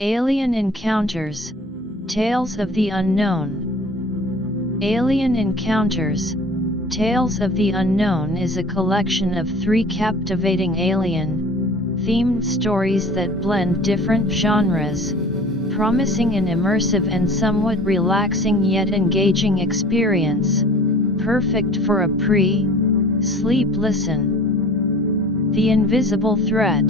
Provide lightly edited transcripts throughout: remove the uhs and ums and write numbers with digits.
Alien Encounters, Tales of the Unknown. Alien Encounters, Tales of the Unknown is a collection of 3 captivating alien-themed stories that blend different genres, promising an immersive and somewhat relaxing yet engaging experience, perfect for a pre-sleep listen. The Invisible Threat.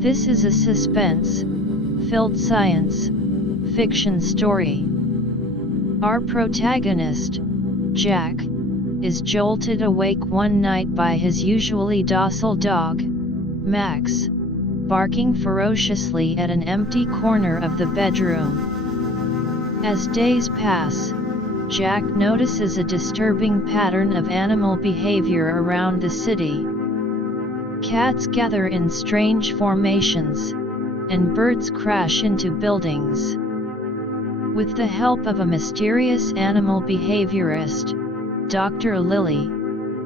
This is a suspense-filled science fiction story. Our protagonist, Jack, is jolted awake one night by his usually docile dog, Max, barking ferociously at an empty corner of the bedroom. As days pass, Jack notices a disturbing pattern of animal behavior around the city. Cats gather in strange formations, and birds crash into buildings. With the help of a mysterious animal behaviorist, Dr. Lily,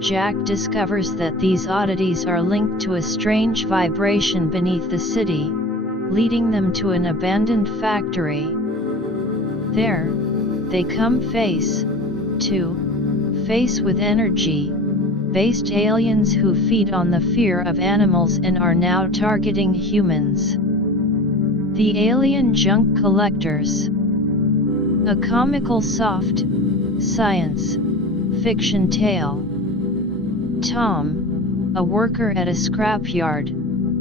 Jack discovers that these oddities are linked to a strange vibration beneath the city, leading them to an abandoned factory. There, they come face to face with energy-based aliens who feed on the fear of animals and are now targeting humans. The Alien Junk Collectors. A comical soft science fiction tale. Tom, a worker at a scrapyard,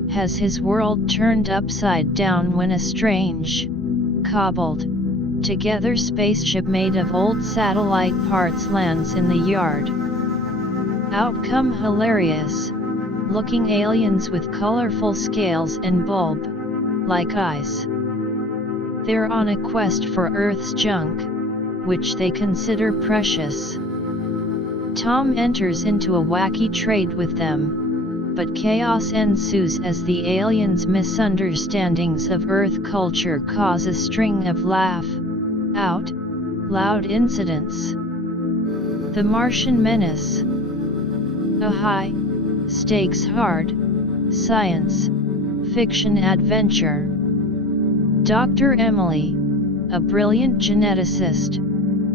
has his world turned upside down when a strange, cobbled-together spaceship made of old satellite parts lands in the yard. Out come hilarious-looking aliens with colorful scales and bulb-like eyes. They're on a quest for Earth's junk, which they consider precious. Tom enters into a wacky trade with them, but chaos ensues as the aliens' misunderstandings of Earth culture cause a string of laugh-out loud incidents. The Martian Menace. A high-stakes hard science fiction adventure. Dr. Emily, a brilliant geneticist,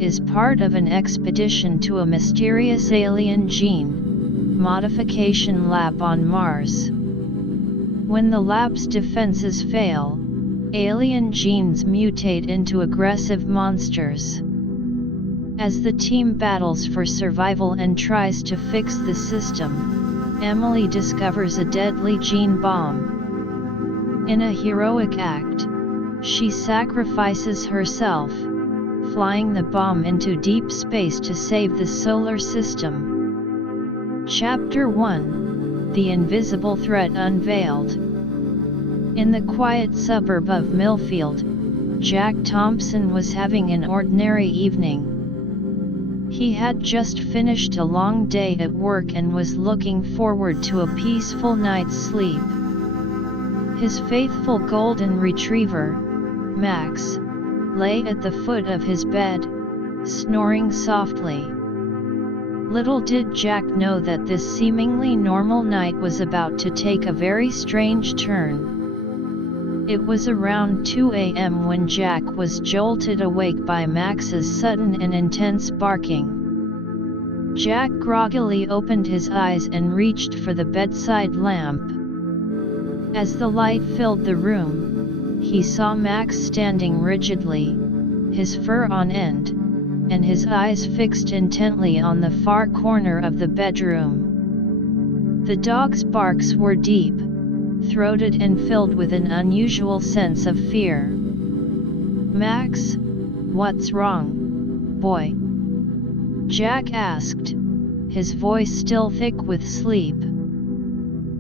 is part of an expedition to a mysterious alien gene modification lab on Mars. When the lab's defenses fail, alien genes mutate into aggressive monsters. As the team battles for survival and tries to fix the system, Emily discovers a deadly gene bomb. In a heroic act, she sacrifices herself, flying the bomb into deep space to save the solar system. Chapter 1: The Invisible Threat Unveiled. In the quiet suburb of Millfield, Jack Thompson was having an ordinary evening. He had just finished a long day at work and was looking forward to a peaceful night's sleep. His faithful golden retriever, Max, lay at the foot of his bed, snoring softly. Little did Jack know that this seemingly normal night was about to take a very strange turn. It was around 2 a.m. when Jack was jolted awake by Max's sudden and intense barking. Jack groggily opened his eyes and reached for the bedside lamp. As the light filled the room, he saw Max standing rigidly, his fur on end, and his eyes fixed intently on the far corner of the bedroom. The dog's barks were deep-throated and filled with an unusual sense of fear. "Max, what's wrong, boy?" Jack asked, his voice still thick with sleep.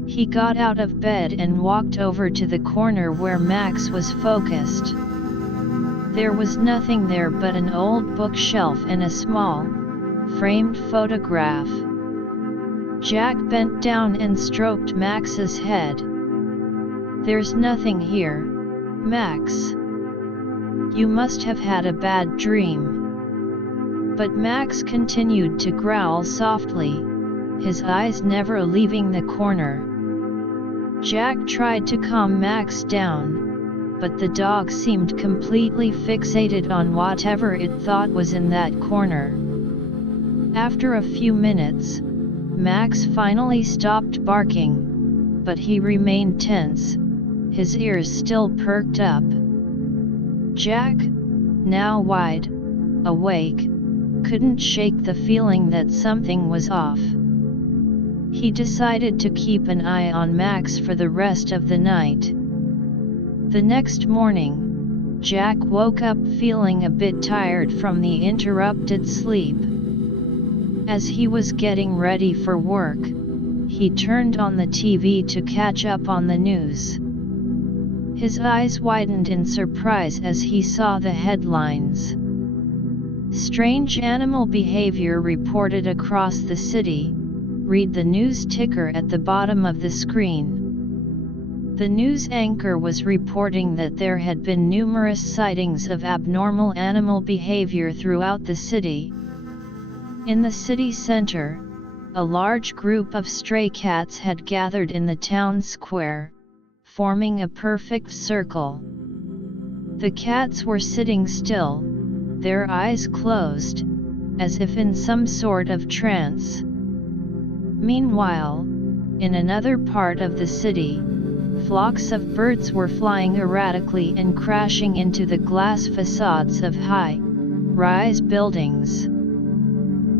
He got out of bed and walked over to the corner where Max was focused. There was nothing there but an old bookshelf and a small, framed photograph. Jack bent down and stroked Max's head. "There's nothing here, Max. You must have had a bad dream." But Max continued to growl softly, his eyes never leaving the corner. Jack tried to calm Max down, but the dog seemed completely fixated on whatever it thought was in that corner. After a few minutes, Max finally stopped barking, but he remained tense, his ears still perked up. Jack, now wide awake, couldn't shake the feeling that something was off. He decided to keep an eye on Max for the rest of the night. The next morning, Jack woke up feeling a bit tired from the interrupted sleep. As he was getting ready for work, he turned on the TV to catch up on the news. His eyes widened in surprise as he saw the headlines. Strange animal behavior reported across the city. Read the news ticker at the bottom of the screen. The news anchor was reporting that there had been numerous sightings of abnormal animal behavior throughout the city. In the city center, a large group of stray cats had gathered in the town square, forming a perfect circle. The cats were sitting still, their eyes closed, as if in some sort of trance. Meanwhile, in another part of the city, flocks of birds were flying erratically and crashing into the glass facades of high-rise buildings.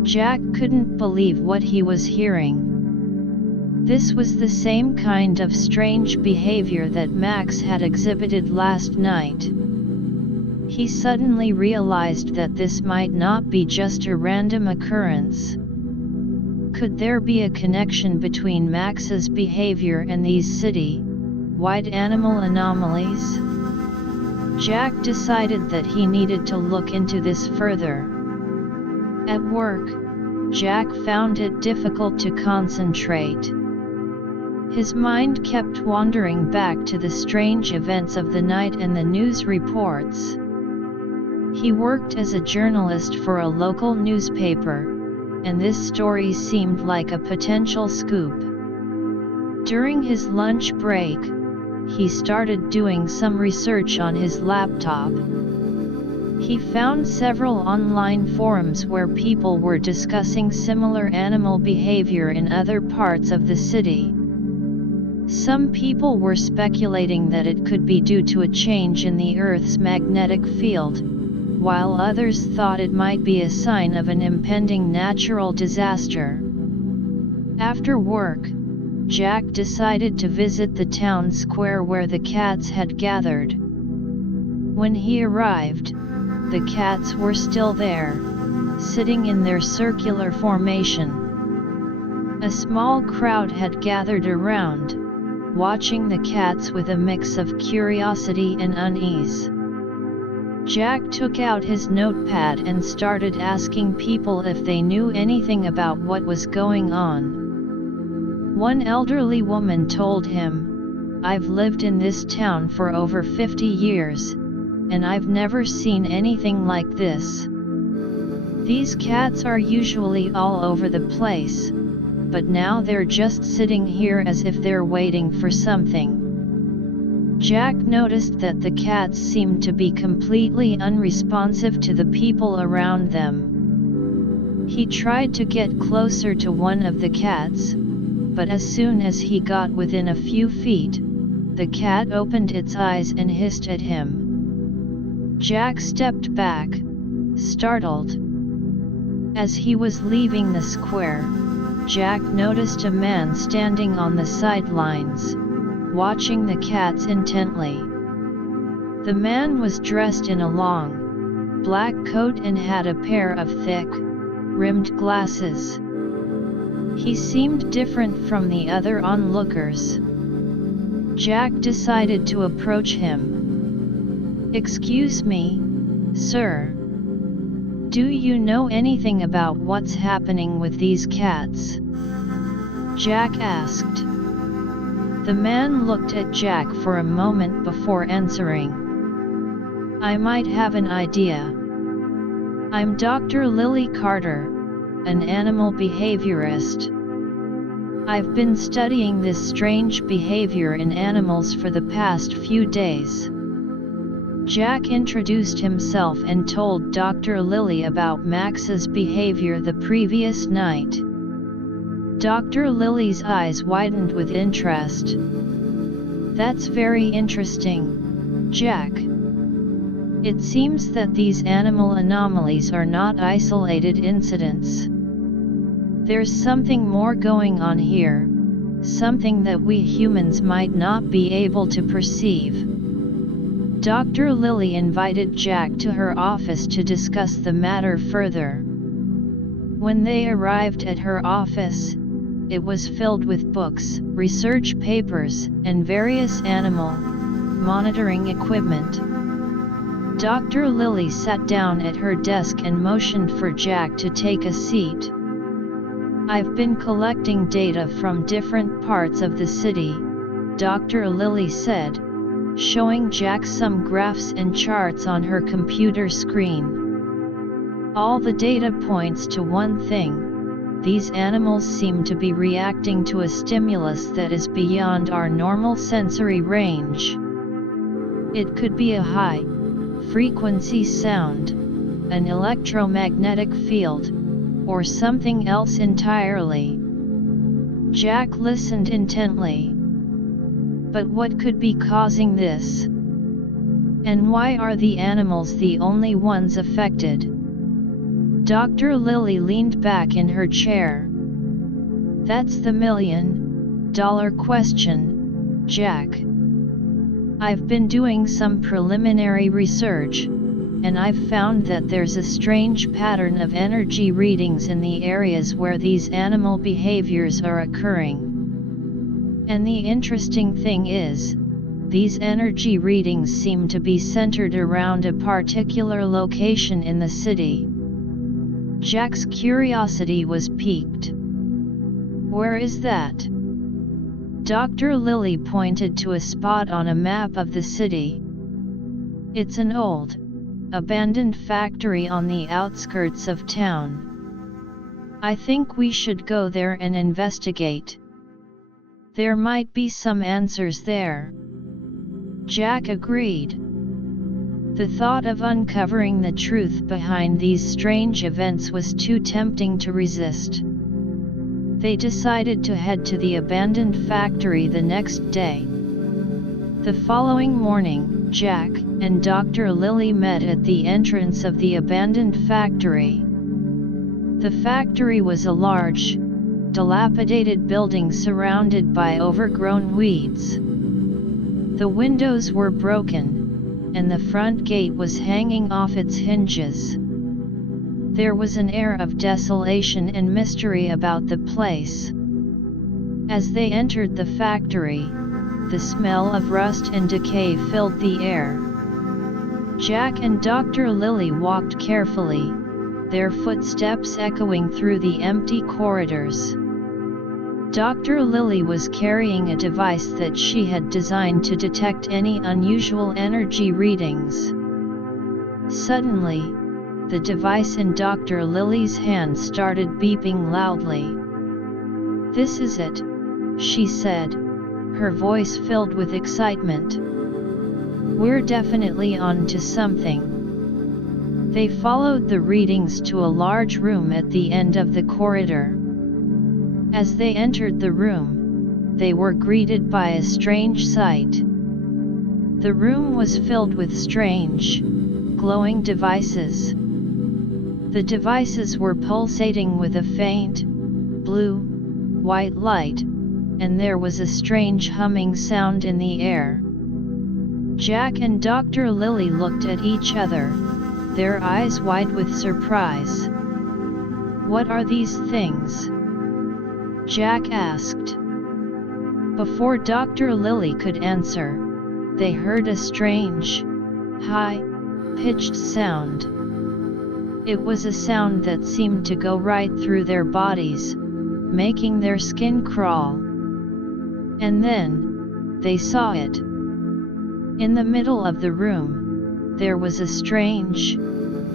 Jack couldn't believe what he was hearing. This was the same kind of strange behavior that Max had exhibited last night. He suddenly realized that this might not be just a random occurrence. Could there be a connection between Max's behavior and these city-wide animal anomalies? Jack decided that he needed to look into this further. At work, Jack found it difficult to concentrate. His mind kept wandering back to the strange events of the night and the news reports. He worked as a journalist for a local newspaper, and this story seemed like a potential scoop. During his lunch break, he started doing some research on his laptop. He found several online forums where people were discussing similar animal behavior in other parts of the city. Some people were speculating that it could be due to a change in the Earth's magnetic field, while others thought it might be a sign of an impending natural disaster. After work, Jack decided to visit the town square where the cats had gathered. When he arrived, the cats were still there, sitting in their circular formation. A small crowd had gathered around, watching the cats with a mix of curiosity and unease. Jack took out his notepad and started asking people if they knew anything about what was going on. One elderly woman told him, "I've lived in this town for over 50 years, and I've never seen anything like this. These cats are usually all over the place, but now they're just sitting here as if they're waiting for something." Jack noticed that the cats seemed to be completely unresponsive to the people around them. He tried to get closer to one of the cats, but as soon as he got within a few feet, the cat opened its eyes and hissed at him. Jack stepped back, startled. As he was leaving the square, Jack noticed a man standing on the sidelines, watching the cats intently. The man was dressed in a long, black coat and had a pair of thick, rimmed glasses. He seemed different from the other onlookers. Jack decided to approach him. "Excuse me, sir. Do you know anything about what's happening with these cats?" Jack asked. The man looked at Jack for a moment before answering. "I might have an idea. I'm Dr. Lily Carter, an animal behaviorist. I've been studying this strange behavior in animals for the past few days. Jack introduced himself and told Dr. Lily about Max's behavior the previous night. Dr. Lily's eyes widened with interest. "That's very interesting, Jack. It seems that these animal anomalies are not isolated incidents. There's something more going on here, something that we humans might not be able to perceive." Dr. Lily invited Jack to her office to discuss the matter further. When they arrived at her office, it was filled with books, research papers, and various animal monitoring equipment. Dr. Lily sat down at her desk and motioned for Jack to take a seat. "I've been collecting data from different parts of the city," Dr. Lily said, showing Jack some graphs and charts on her computer screen. "All the data points to one thing: these animals seem to be reacting to a stimulus that is beyond our normal sensory range. It could be a high-frequency sound, an electromagnetic field, or something else entirely." Jack listened intently. But what could be causing this? And why are the animals the only ones affected? Dr. Lily leaned back in her chair. "That's the $1,000,000 question, Jack. I've been doing some preliminary research, and I've found that there's a strange pattern of energy readings in the areas where these animal behaviors are occurring. And the interesting thing is, these energy readings seem to be centered around a particular location in the city." Jack's curiosity was piqued. "Where is that?" Dr. Lily pointed to a spot on a map of the city. "It's an old, abandoned factory on the outskirts of town. I think we should go there and investigate. There might be some answers there." Jack agreed. The thought of uncovering the truth behind these strange events was too tempting to resist. They decided to head to the abandoned factory the next day. The following morning, Jack and Dr. Lily met at the entrance of the abandoned factory. The factory was a large, dilapidated building surrounded by overgrown weeds. The windows were broken, and the front gate was hanging off its hinges. There was an air of desolation and mystery about the place. As they entered the factory, the smell of rust and decay filled the air. Jack and Dr. Lily walked carefully, their footsteps echoing through the empty corridors. Dr. Lily was carrying a device that she had designed to detect any unusual energy readings. Suddenly, the device in Dr. Lily's hand started beeping loudly. "This is it," she said, her voice filled with excitement. "We're definitely on to something." They followed the readings to a large room at the end of the corridor. As they entered the room, they were greeted by a strange sight. The room was filled with strange, glowing devices. The devices were pulsating with a faint, blue-white light, and there was a strange humming sound in the air. Jack and Dr. Lily looked at each other, their eyes wide with surprise. "What are these things?" Jack asked. Before Dr. Lily could answer, they heard a strange, high-pitched sound. It was a sound that seemed to go right through their bodies, making their skin crawl. And then, they saw it. In the middle of the room, there was a strange,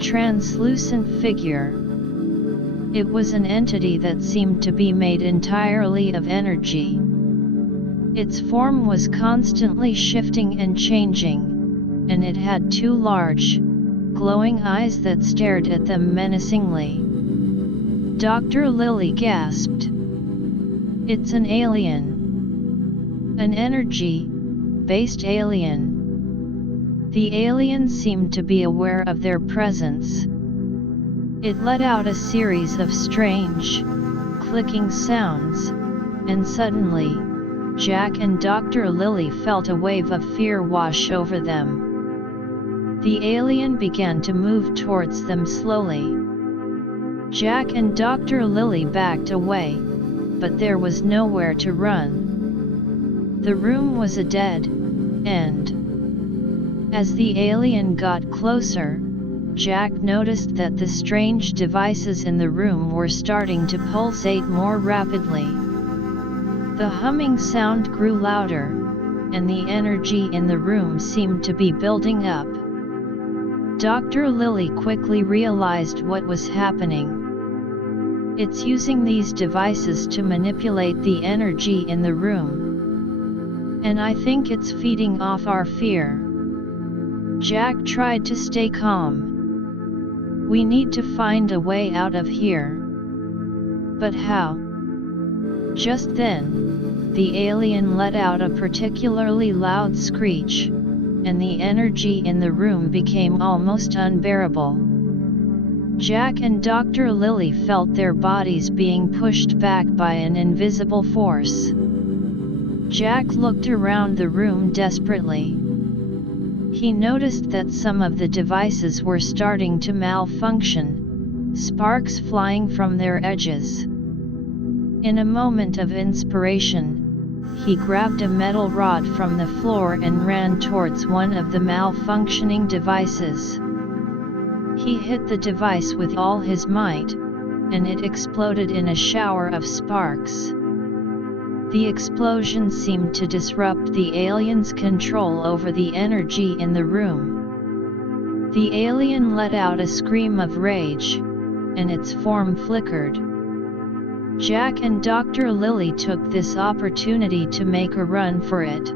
translucent figure. It was an entity that seemed to be made entirely of energy. Its form was constantly shifting and changing, and it had two large, glowing eyes that stared at them menacingly. Dr. Lily gasped. "It's an alien. An energy-based alien." The alien seemed to be aware of their presence. It let out a series of strange, clicking sounds, and suddenly, Jack and Dr. Lily felt a wave of fear wash over them. The alien began to move towards them slowly. Jack and Dr. Lily backed away, but there was nowhere to run. The room was a dead end. As the alien got closer, Jack noticed that the strange devices in the room were starting to pulsate more rapidly. The humming sound grew louder, and the energy in the room seemed to be building up. Dr. Lily quickly realized what was happening. "It's using these devices to manipulate the energy in the room. And I think it's feeding off our fear." Jack tried to stay calm. "We need to find a way out of here." "But how?" Just then, the alien let out a particularly loud screech, and the energy in the room became almost unbearable. Jack and Dr. Lily felt their bodies being pushed back by an invisible force. Jack looked around the room desperately. He noticed that some of the devices were starting to malfunction, sparks flying from their edges. In a moment of inspiration, he grabbed a metal rod from the floor and ran towards one of the malfunctioning devices. He hit the device with all his might, and it exploded in a shower of sparks. The explosion seemed to disrupt the alien's control over the energy in the room. The alien let out a scream of rage, and its form flickered. Jack and Dr. Lily took this opportunity to make a run for it.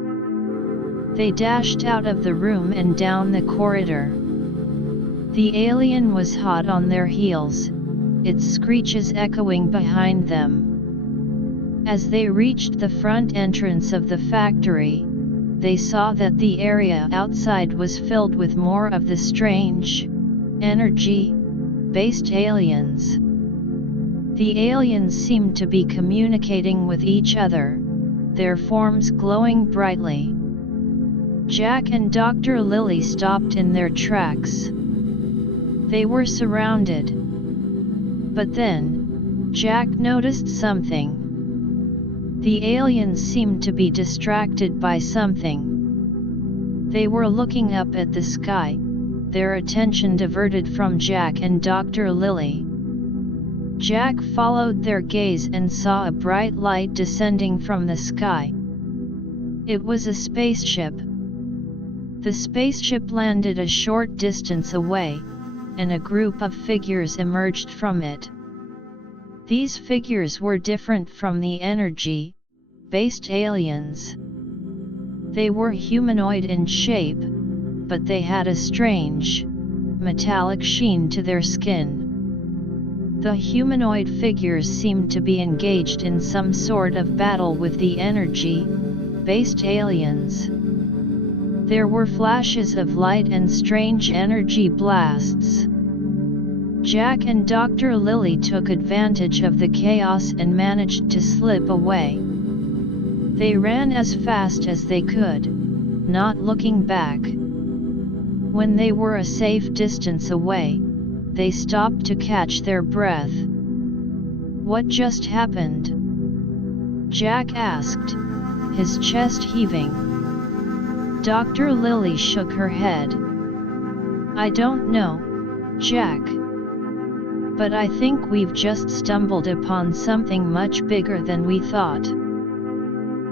They dashed out of the room and down the corridor. The alien was hot on their heels, its screeches echoing behind them. As they reached the front entrance of the factory, they saw that the area outside was filled with more of the strange, energy-based aliens. The aliens seemed to be communicating with each other, their forms glowing brightly. Jack and Dr. Lily stopped in their tracks. They were surrounded. But then, Jack noticed something. The aliens seemed to be distracted by something. They were looking up at the sky, their attention diverted from Jack and Dr. Lily. Jack followed their gaze and saw a bright light descending from the sky. It was a spaceship. The spaceship landed a short distance away, and a group of figures emerged from it. These figures were different from the energy-based aliens. They were humanoid in shape, but they had a strange, metallic sheen to their skin. The humanoid figures seemed to be engaged in some sort of battle with the energy-based aliens. There were flashes of light and strange energy blasts. Jack and Dr. Lily took advantage of the chaos and managed to slip away. They ran as fast as they could, not looking back. When they were a safe distance away, they stopped to catch their breath. "What just happened?" Jack asked, his chest heaving. Dr. Lily shook her head. "I don't know, Jack. But I think we've just stumbled upon something much bigger than we thought.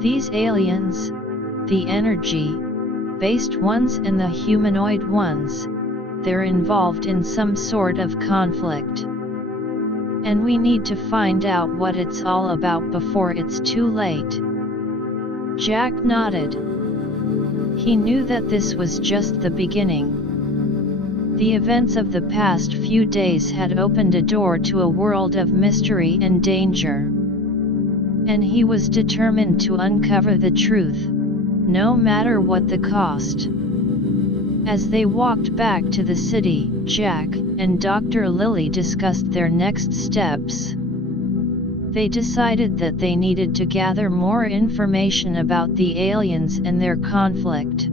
These aliens, the energy-based ones and the humanoid ones, they're involved in some sort of conflict. And we need to find out what it's all about before it's too late." Jack nodded. He knew that this was just the beginning. The events of the past few days had opened a door to a world of mystery and danger. And he was determined to uncover the truth, no matter what the cost. As they walked back to the city, Jack and Dr. Lily discussed their next steps. They decided that they needed to gather more information about the aliens and their conflict.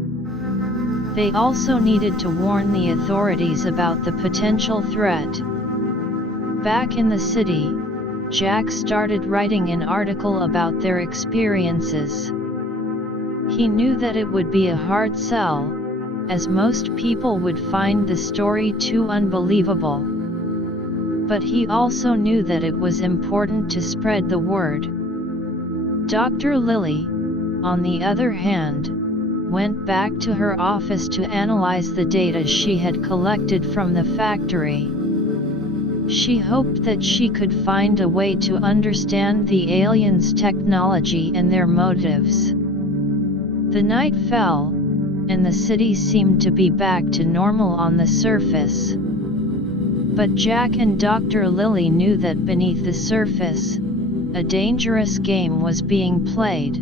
They also needed to warn the authorities about the potential threat. Back in the city, Jack started writing an article about their experiences. He knew that it would be a hard sell, as most people would find the story too unbelievable. But he also knew that it was important to spread the word. Dr. Lily, on the other hand, went back to her office to analyze the data she had collected from the factory. She hoped that she could find a way to understand the aliens' technology and their motives. The night fell, and the city seemed to be back to normal on the surface. But Jack and Dr. Lily knew that beneath the surface, a dangerous game was being played.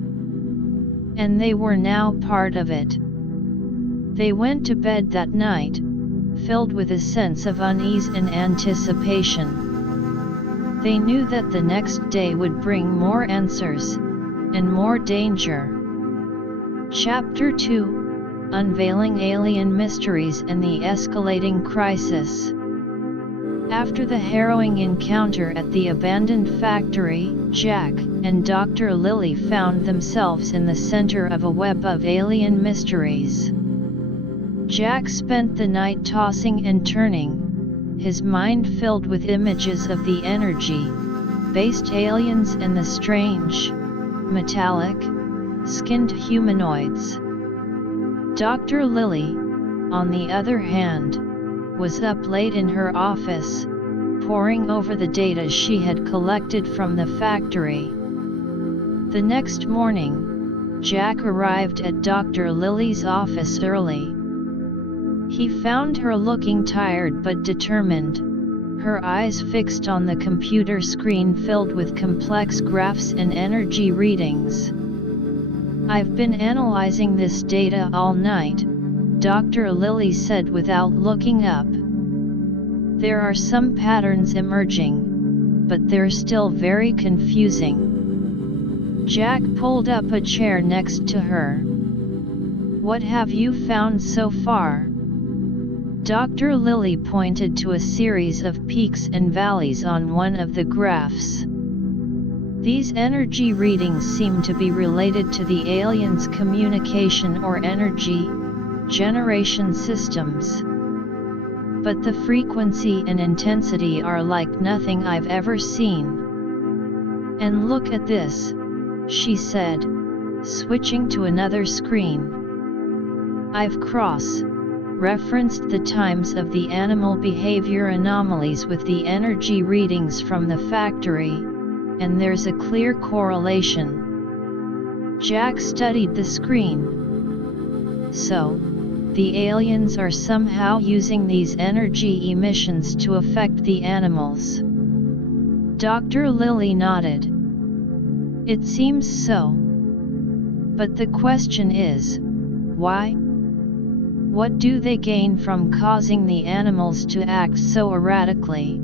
And they were now part of it. They went to bed that night, filled with a sense of unease and anticipation. They knew that the next day would bring more answers, and more danger. Chapter 2: Unveiling Alien Mysteries and the Escalating Crisis. After the harrowing encounter at the abandoned factory, Jack and Dr. Lily found themselves in the center of a web of alien mysteries. Jack spent the night tossing and turning, his mind filled with images of the energy-based aliens and the strange, metallic, skinned humanoids. Dr. Lily, on the other hand, was up late in her office, poring over the data she had collected from the factory. The next morning, Jack arrived at Dr. Lily's office early. He found her looking tired but determined, her eyes fixed on the computer screen filled with complex graphs and energy readings. "I've been analyzing this data all night," Dr. Lily said without looking up. "There are some patterns emerging, but they're still very confusing." Jack pulled up a chair next to her. "What have you found so far?" Dr. Lily pointed to a series of peaks and valleys on one of the graphs. "These energy readings seem to be related to the aliens' communication or energy generation systems. But the frequency and intensity are like nothing I've ever seen. And look at this," she said, switching to another screen. "I've cross-referenced the times of the animal behavior anomalies with the energy readings from the factory, and there's a clear correlation." Jack studied the screen. "So, the aliens are somehow using these energy emissions to affect the animals?" Dr. Lily nodded. "It seems so. But the question is, why? What do they gain from causing the animals to act so erratically?"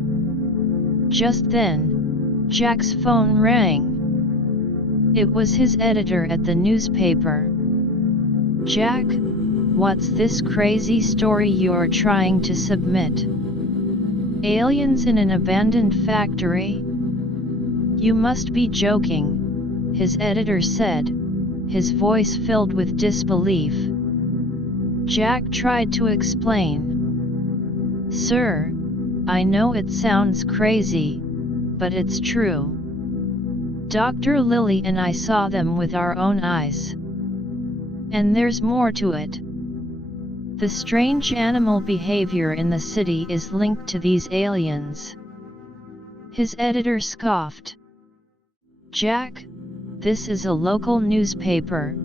Just then, Jack's phone rang. It was his editor at the newspaper. "Jack, what's this crazy story you're trying to submit? Aliens in an abandoned factory? You must be joking," his editor said, his voice filled with disbelief. Jack tried to explain. "Sir, I know it sounds crazy, but it's true. Dr. Lily and I saw them with our own eyes. And there's more to it. The strange animal behavior in the city is linked to these aliens." His editor scoffed. "Jack, this is a local newspaper,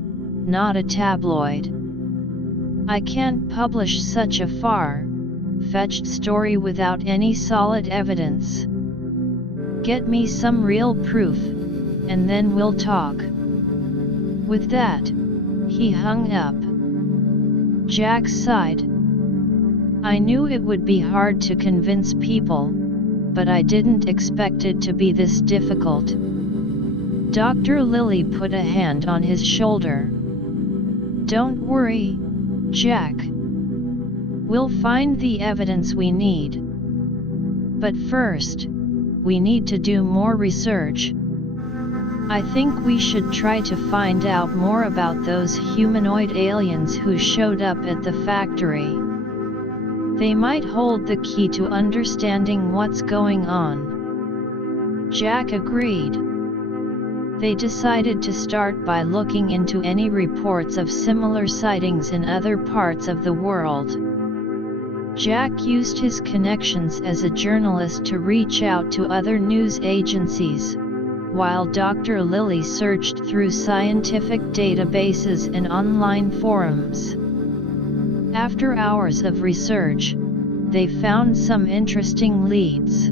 not a tabloid. I can't publish such a far-fetched story without any solid evidence. Get me some real proof, and then we'll talk." With that, he hung up. Jack sighed. "I knew it would be hard to convince people, but I didn't expect it to be this difficult." Dr. Lilly put a hand on his shoulder. "Don't worry, Jack. We'll find the evidence we need. But first, we need to do more research. I think we should try to find out more about those humanoid aliens who showed up at the factory. They might hold the key to understanding what's going on." Jack agreed. They decided to start by looking into any reports of similar sightings in other parts of the world. Jack used his connections as a journalist to reach out to other news agencies, while Dr. Lilly searched through scientific databases and online forums. After hours of research, they found some interesting leads.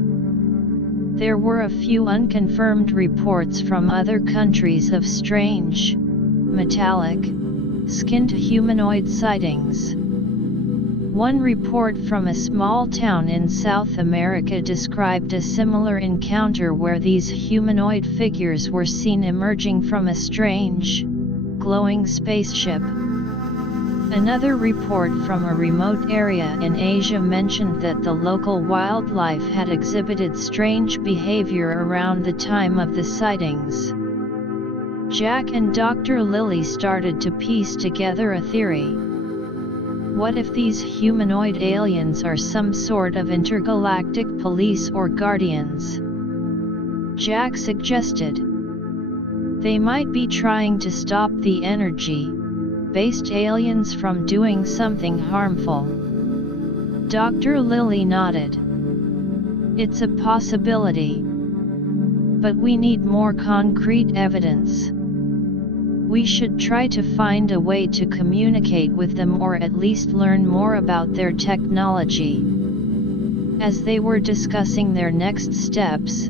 There were a few unconfirmed reports from other countries of strange, metallic, skinned humanoid sightings. One report from a small town in South America described a similar encounter where these humanoid figures were seen emerging from a strange, glowing spaceship. Another report from a remote area in Asia mentioned that the local wildlife had exhibited strange behavior around the time of the sightings. Jack and Dr. Lilly started to piece together a theory. What if these humanoid aliens are some sort of intergalactic police or guardians? Jack suggested. They might be trying to stop the energy-based aliens from doing something harmful. Dr. Lilly nodded. It's a possibility. But we need more concrete evidence. We should try to find a way to communicate with them or at least learn more about their technology. As they were discussing their next steps,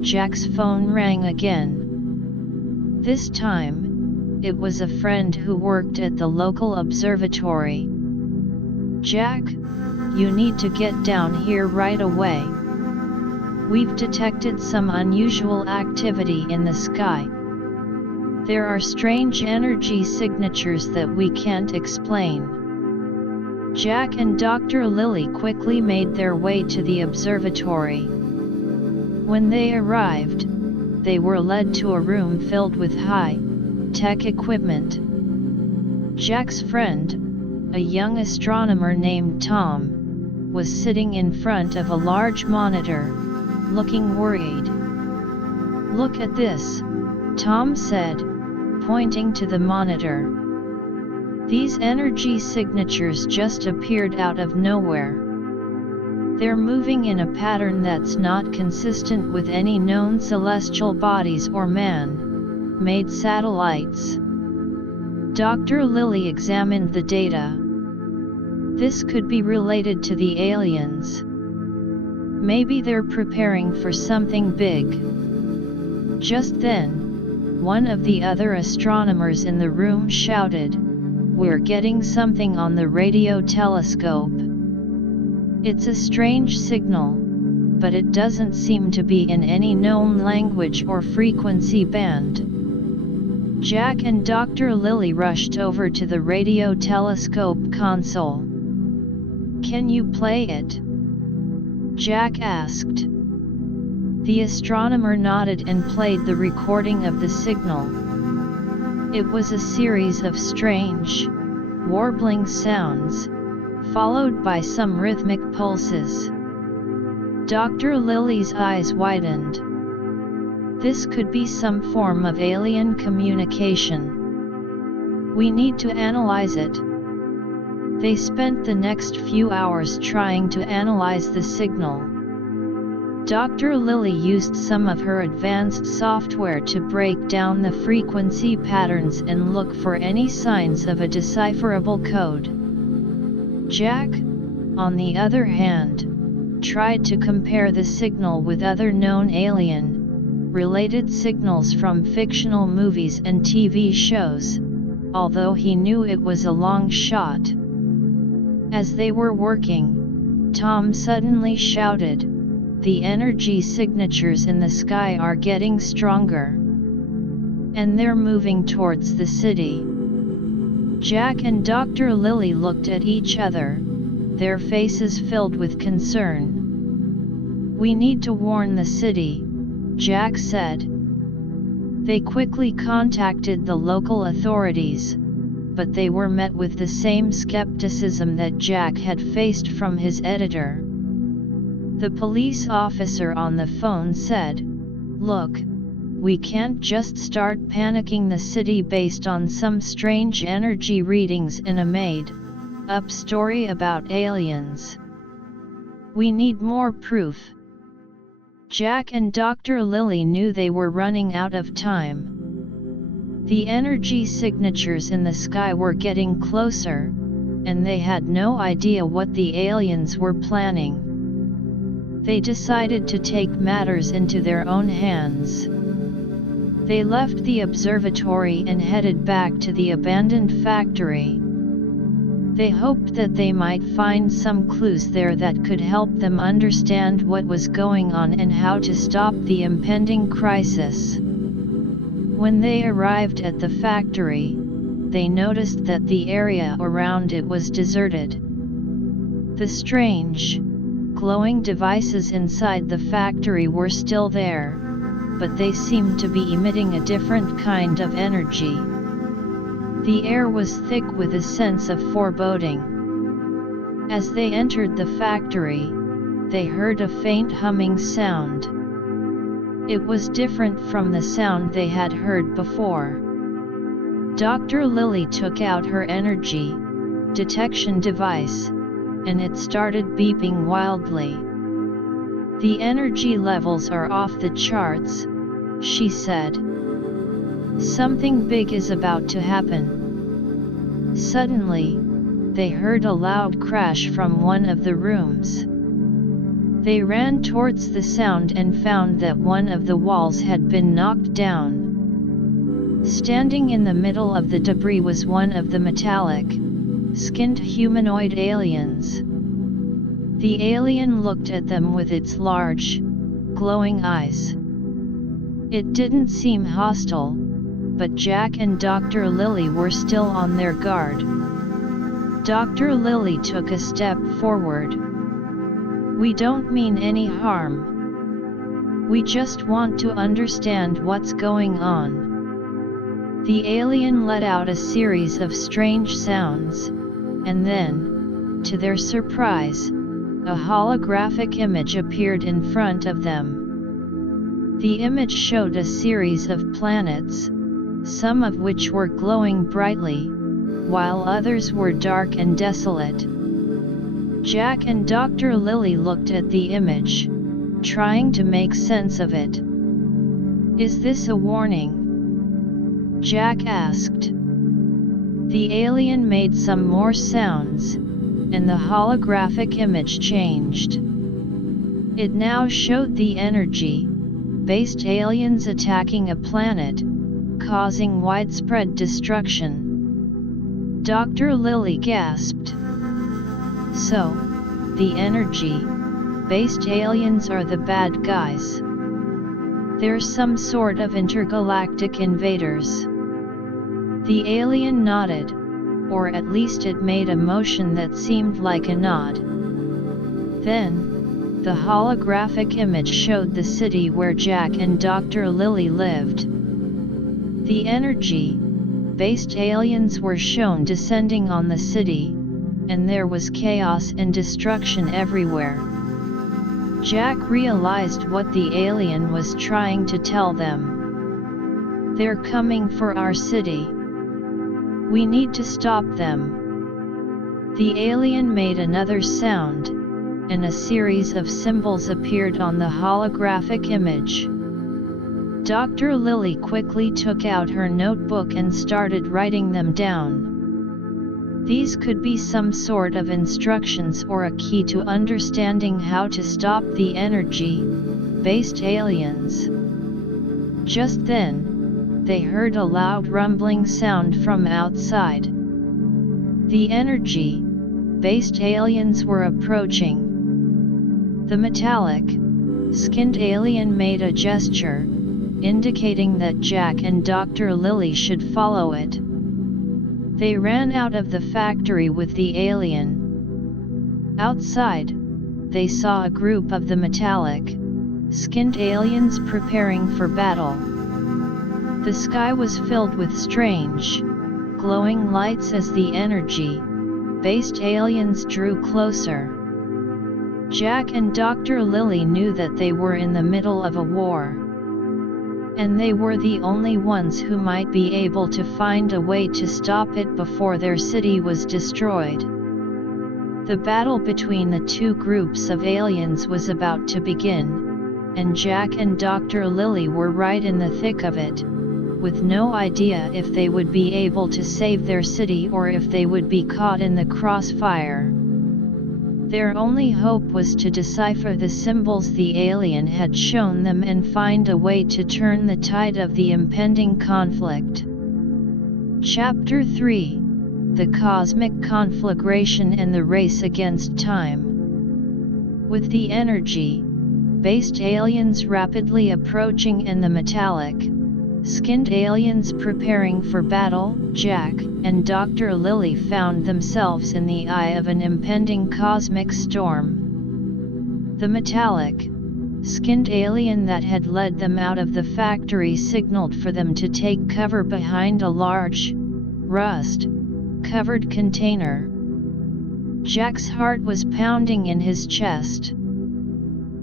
Jack's phone rang again. This time, it was a friend who worked at the local observatory. "Jack, you need to get down here right away. We've detected some unusual activity in the sky. There are strange energy signatures that we can't explain." Jack and Dr. Lilly quickly made their way to the observatory. When they arrived, they were led to a room filled with high-tech equipment. Jack's friend, a young astronomer named Tom, was sitting in front of a large monitor, looking worried. "Look at this," Tom said, pointing to the monitor. "These energy signatures just appeared out of nowhere. They're moving in a pattern that's not consistent with any known celestial bodies or man-made satellites." Dr. Lilly examined the data. This could be related to the aliens. Maybe they're preparing for something big. Just then, one of the other astronomers in the room shouted, "We're getting something on the radio telescope. It's a strange signal, but it doesn't seem to be in any known language or frequency band." Jack and Dr. Lilly rushed over to the radio telescope console. "Can you play it?" Jack asked. The astronomer nodded and played the recording of the signal. It was a series of strange, warbling sounds, followed by some rhythmic pulses. Dr. Lilly's eyes widened. This could be some form of alien communication. We need to analyze it. They spent the next few hours trying to analyze the signal. Dr. Lilly used some of her advanced software to break down the frequency patterns and look for any signs of a decipherable code. Jack, on the other hand, tried to compare the signal with other known alien-related signals from fictional movies and TV shows, although he knew it was a long shot. As they were working, Tom suddenly shouted, "The energy signatures in the sky are getting stronger. And they're moving towards the city." Jack and Dr. Lily looked at each other, their faces filled with concern. "We need to warn the city," Jack said. They quickly contacted the local authorities, but they were met with the same skepticism that Jack had faced from his editor. The police officer on the phone said, "Look, we can't just start panicking the city based on some strange energy readings in a made-up story about aliens. We need more proof." Jack and Dr. Lily knew they were running out of time. The energy signatures in the sky were getting closer, and they had no idea what the aliens were planning. They decided to take matters into their own hands. They left the observatory and headed back to the abandoned factory. They hoped that they might find some clues there that could help them understand what was going on and how to stop the impending crisis. When they arrived at the factory, they noticed that the area around it was deserted. The strange, glowing devices inside the factory were still there, but they seemed to be emitting a different kind of energy. The air was thick with a sense of foreboding. As they entered the factory, they heard a faint humming sound. It was different from the sound they had heard before. Dr. Lily took out her energy detection device, and it started beeping wildly. "The energy levels are off the charts," she said. "Something big is about to happen." Suddenly, they heard a loud crash from one of the rooms. They ran towards the sound and found that one of the walls had been knocked down. Standing in the middle of the debris was one of the metallic, skinned humanoid aliens. The alien looked at them with its large, glowing eyes. It didn't seem hostile, but Jack and Dr. Lily were still on their guard. Dr. Lily took a step forward. "We don't mean any harm. We just want to understand what's going on." The alien let out a series of strange sounds, and then, to their surprise, a holographic image appeared in front of them. The image showed a series of planets, some of which were glowing brightly, while others were dark and desolate. Jack and Dr. Lily looked at the image, trying to make sense of it. "Is this a warning?" Jack asked. The alien made some more sounds, and the holographic image changed. It now showed the energy-based aliens attacking a planet, causing widespread destruction. Dr. Lily gasped. "So, the energy-based aliens are the bad guys. They're some sort of intergalactic invaders." The alien nodded, or at least it made a motion that seemed like a nod. Then, the holographic image showed the city where Jack and Dr. Lily lived. The energy-based aliens were shown descending on the city, and there was chaos and destruction everywhere. Jack realized what the alien was trying to tell them. "They're coming for our city. We need to stop them." The alien made another sound, and a series of symbols appeared on the holographic image. Dr. Lily quickly took out her notebook and started writing them down. These could be some sort of instructions or a key to understanding how to stop the energy-based aliens. Just then, they heard a loud rumbling sound from outside. The energy-based aliens were approaching. The metallic-skinned alien made a gesture, indicating that Jack and Dr. Lily should follow it. They ran out of the factory with the alien. Outside, they saw a group of the metallic-skinned aliens preparing for battle. The sky was filled with strange, glowing lights as the energy-based aliens drew closer. Jack and Dr. Lily knew that they were in the middle of a war. And they were the only ones who might be able to find a way to stop it before their city was destroyed. The battle between the two groups of aliens was about to begin, and Jack and Dr. Lily were right in the thick of it, with no idea if they would be able to save their city or if they would be caught in the crossfire. Their only hope was to decipher the symbols the alien had shown them and find a way to turn the tide of the impending conflict. Chapter 3: The Cosmic Conflagration and the Race Against Time. With the energy-based aliens rapidly approaching and the metallic-skinned aliens preparing for battle, Jack and Dr. Lily found themselves in the eye of an impending cosmic storm. The metallic-skinned alien that had led them out of the factory signaled for them to take cover behind a large, rust-covered container. Jack's heart was pounding in his chest.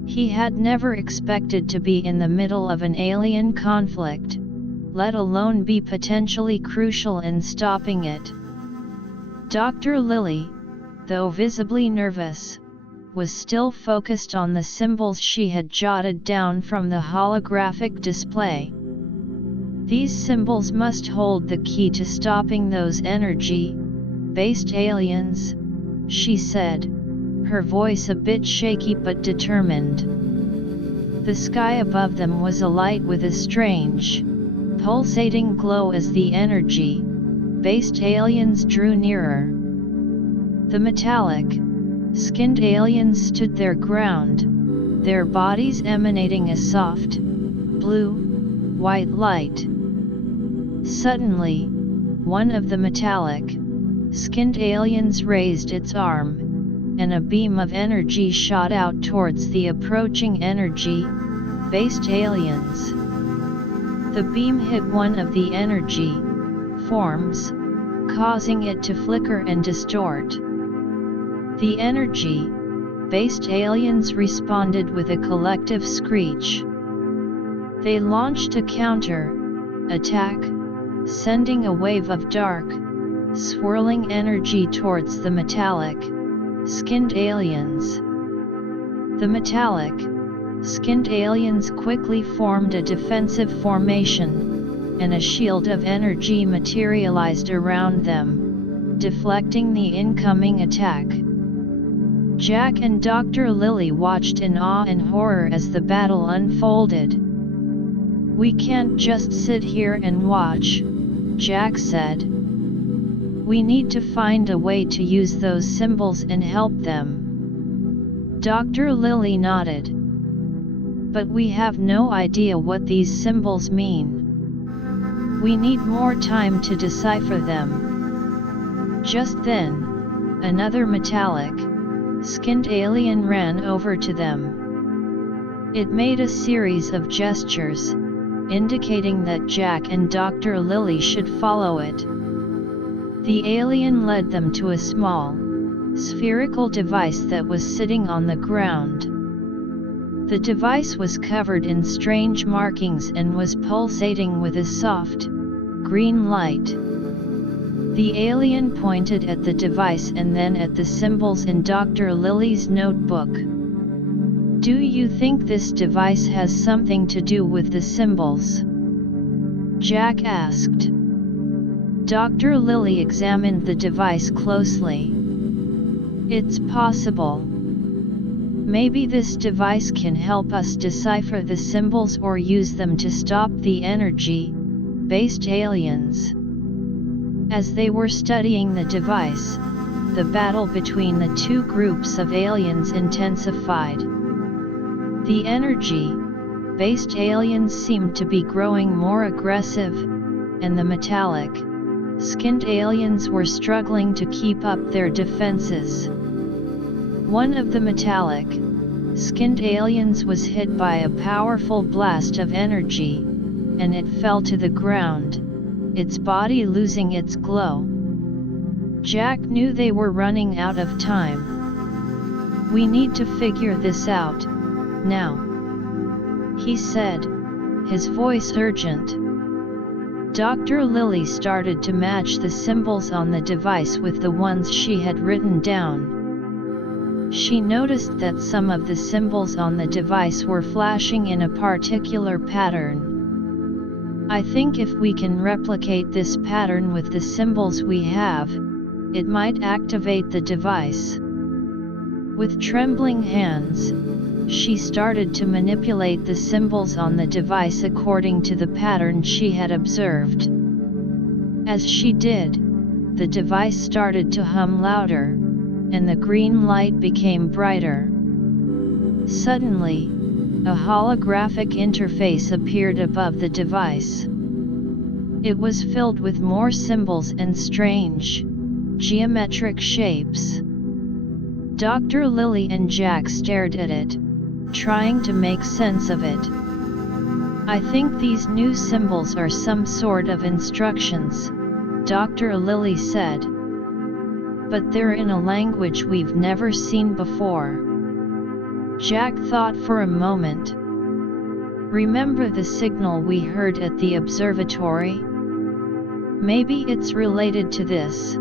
He had never expected to be in the middle of an alien conflict, let alone be potentially crucial in stopping it. Dr. Lily, though visibly nervous, was still focused on the symbols she had jotted down from the holographic display. These symbols must hold the key to stopping those energy-based aliens, she said, her voice a bit shaky but determined. The sky above them was alight with a strange, pulsating glow as the energy-based aliens drew nearer. The metallic-skinned aliens stood their ground, their bodies emanating a soft, blue-white light. Suddenly, one of the metallic-skinned aliens raised its arm, and a beam of energy shot out towards the approaching energy-based aliens. The beam hit one of the energy forms, causing it to flicker and distort. The energy-based aliens responded with a collective screech. They launched a counter-attack, sending a wave of dark, swirling energy towards the metallic-skinned aliens. The metallic-skinned aliens quickly formed a defensive formation, and a shield of energy materialized around them, deflecting the incoming attack. Jack and Dr. Lily watched in awe and horror as the battle unfolded. "We can't just sit here and watch," Jack said. "We need to find a way to use those symbols and help them." Dr. Lily nodded. "But we have no idea what these symbols mean. We need more time to decipher them." Just then, another metallic-skinned alien ran over to them. It made a series of gestures, indicating that Jack and Dr. Lily should follow it. The alien led them to a small, spherical device that was sitting on the ground. The device was covered in strange markings and was pulsating with a soft, green light. The alien pointed at the device and then at the symbols in Dr. Lily's notebook. "Do you think this device has something to do with the symbols?" Jack asked. Dr. Lily examined the device closely. It's possible. Maybe this device can help us decipher the symbols or use them to stop the energy-based aliens. As they were studying the device, the battle between the two groups of aliens intensified. The energy-based aliens seemed to be growing more aggressive, and the metallic-skinned aliens were struggling to keep up their defenses. One of the metallic-skinned aliens was hit by a powerful blast of energy, and it fell to the ground, its body losing its glow. Jack knew they were running out of time. "We need to figure this out, now," he said, his voice urgent. Dr. Lily started to match the symbols on the device with the ones she had written down. She noticed that some of the symbols on the device were flashing in a particular pattern. "I think if we can replicate this pattern with the symbols we have, it might activate the device." With trembling hands, she started to manipulate the symbols on the device according to the pattern she had observed. As she did, the device started to hum louder, and the green light became brighter. Suddenly, a holographic interface appeared above the device. It was filled with more symbols and strange, geometric shapes. Dr. Lily and Jack stared at it, trying to make sense of it. "I think these new symbols are some sort of instructions," Dr. Lily said. "But they're in a language we've never seen before." Jack thought for a moment. "Remember the signal we heard at the observatory? Maybe it's related to this.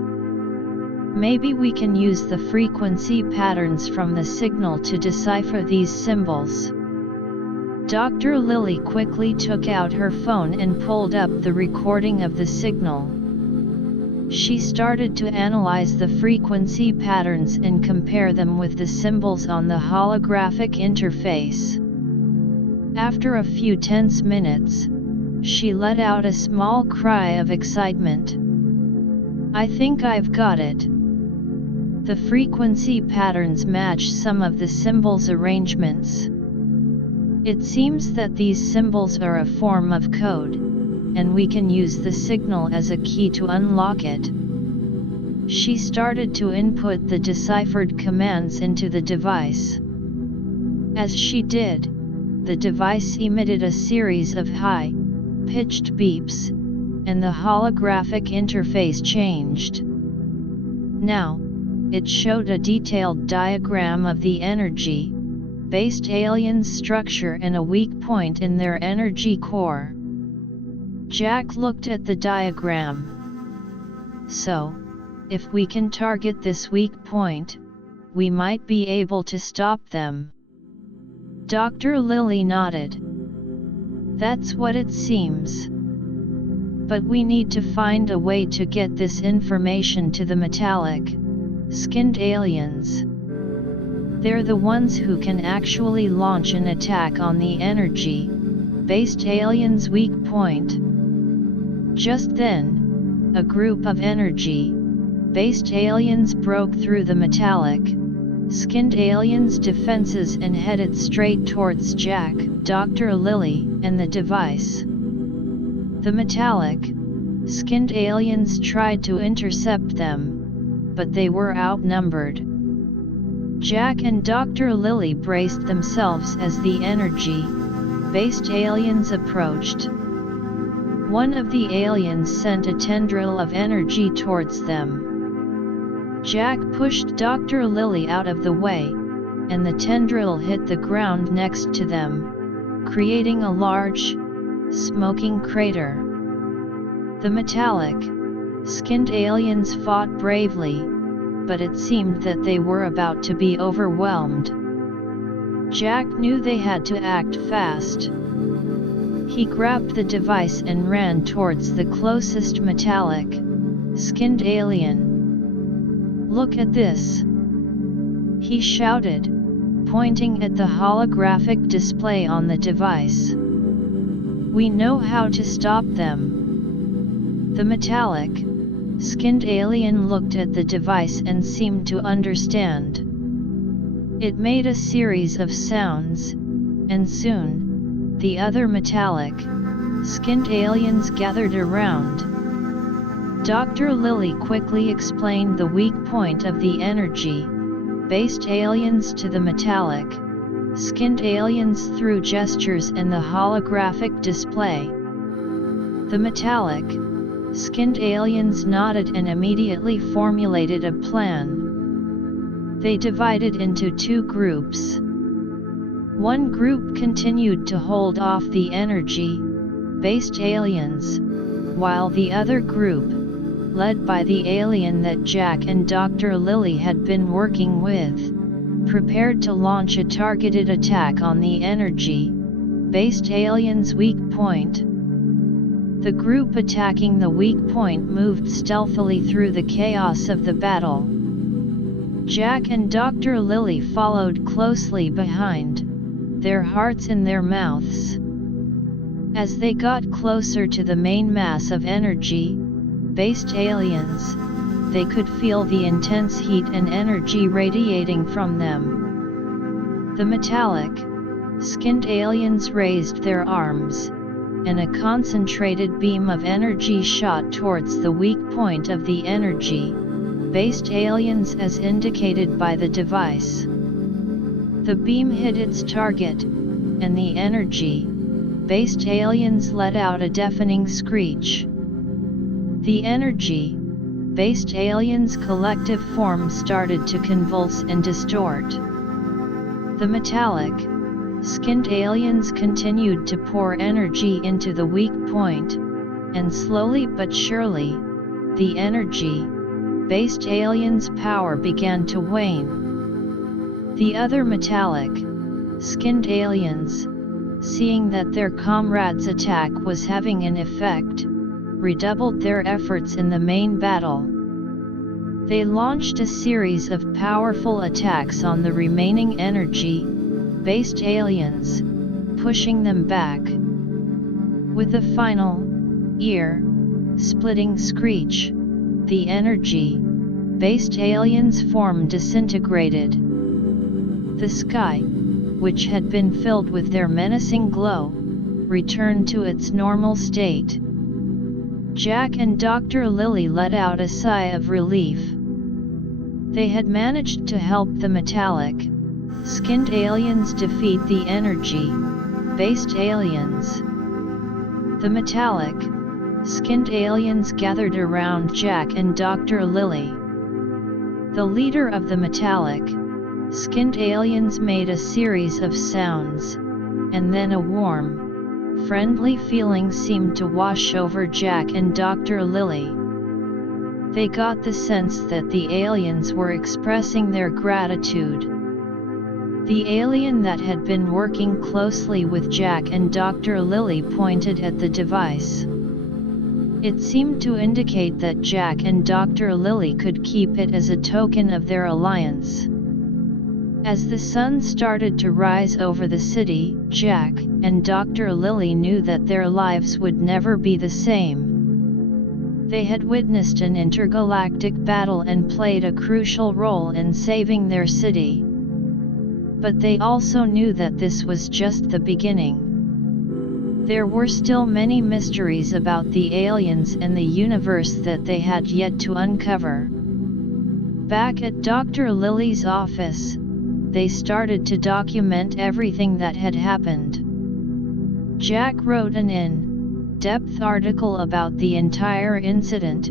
Maybe we can use the frequency patterns from the signal to decipher these symbols." Dr. Lily quickly took out her phone and pulled up the recording of the signal. She started to analyze the frequency patterns and compare them with the symbols on the holographic interface. After a few tense minutes, she let out a small cry of excitement. "I think I've got it. The frequency patterns match some of the symbols' arrangements. It seems that these symbols are a form of code, and we can use the signal as a key to unlock it." She started to input the deciphered commands into the device. As she did, the device emitted a series of high-pitched beeps, and the holographic interface changed. Now, it showed a detailed diagram of the energy-based aliens' structure and a weak point in their energy core. Jack looked at the diagram. "So, if we can target this weak point, we might be able to stop them." Dr. Lily nodded. "That's what it seems. But we need to find a way to get this information to the metallic-skinned aliens. They're the ones who can actually launch an attack on the energy-based aliens' weak point." Just then, a group of energy-based aliens broke through the metallic-skinned aliens' defenses and headed straight towards Jack, Dr. Lily, and the device. The metallic-skinned aliens tried to intercept them, but they were outnumbered. Jack and Dr. Lily braced themselves as the energy-based aliens approached. One of the aliens sent a tendril of energy towards them. Jack pushed Dr. Lily out of the way, and the tendril hit the ground next to them, creating a large, smoking crater. The metallic-skinned aliens fought bravely, but it seemed that they were about to be overwhelmed. Jack knew they had to act fast. He grabbed the device and ran towards the closest metallic skinned alien. "Look at this!" he shouted, pointing at the holographic display on the device. "We know how to stop them." The metallic, skinned alien looked at the device and seemed to understand. It made a series of sounds, and soon, the other metallic, skinned aliens gathered around. Dr. Lily quickly explained the weak point of the energy-based aliens to the metallic, skinned aliens through gestures and the holographic display. The metallic, skinned aliens nodded and immediately formulated a plan. They divided into two groups. One group continued to hold off the energy-based aliens, while the other group, led by the alien that Jack and Dr. Lily had been working with, prepared to launch a targeted attack on the energy-based alien's weak point. The group attacking the weak point moved stealthily through the chaos of the battle. Jack and Dr. Lily followed closely behind, their hearts in their mouths. As they got closer to the main mass of energy-based aliens, they could feel the intense heat and energy radiating from them. The metallic, skinned aliens raised their arms, and a concentrated beam of energy shot towards the weak point of the energy-based aliens as indicated by the device. The beam hit its target, and the energy-based aliens let out a deafening screech. The energy-based aliens' collective form started to convulse and distort. The metallic, skinned aliens continued to pour energy into the weak point, and slowly but surely, the energy-based aliens' power began to wane. The other metallic, skinned aliens, seeing that their comrades' attack was having an effect, redoubled their efforts in the main battle. They launched a series of powerful attacks on the remaining energy-based aliens, pushing them back. With a final, ear-splitting screech, the energy-based aliens' form disintegrated. The sky, which had been filled with their menacing glow, returned to its normal state. Jack and Dr. Lily let out a sigh of relief. They had managed to help the metallic, skinned aliens defeat the energy-based aliens. The metallic, skinned aliens gathered around Jack and Dr. Lily. The leader of the metallic, skinned aliens made a series of sounds, and then a warm, friendly feeling seemed to wash over Jack and Dr. Lily. They got the sense that the aliens were expressing their gratitude. The alien that had been working closely with Jack and Dr. Lily pointed at the device. It seemed to indicate that Jack and Dr. Lily could keep it as a token of their alliance. As the sun started to rise over the city, Jack and Dr. Lily knew that their lives would never be the same. They had witnessed an intergalactic battle and played a crucial role in saving their city. But they also knew that this was just the beginning. There were still many mysteries about the aliens and the universe that they had yet to uncover. Back at Dr. Lily's office, they started to document everything that had happened. Jack wrote an in-depth article about the entire incident,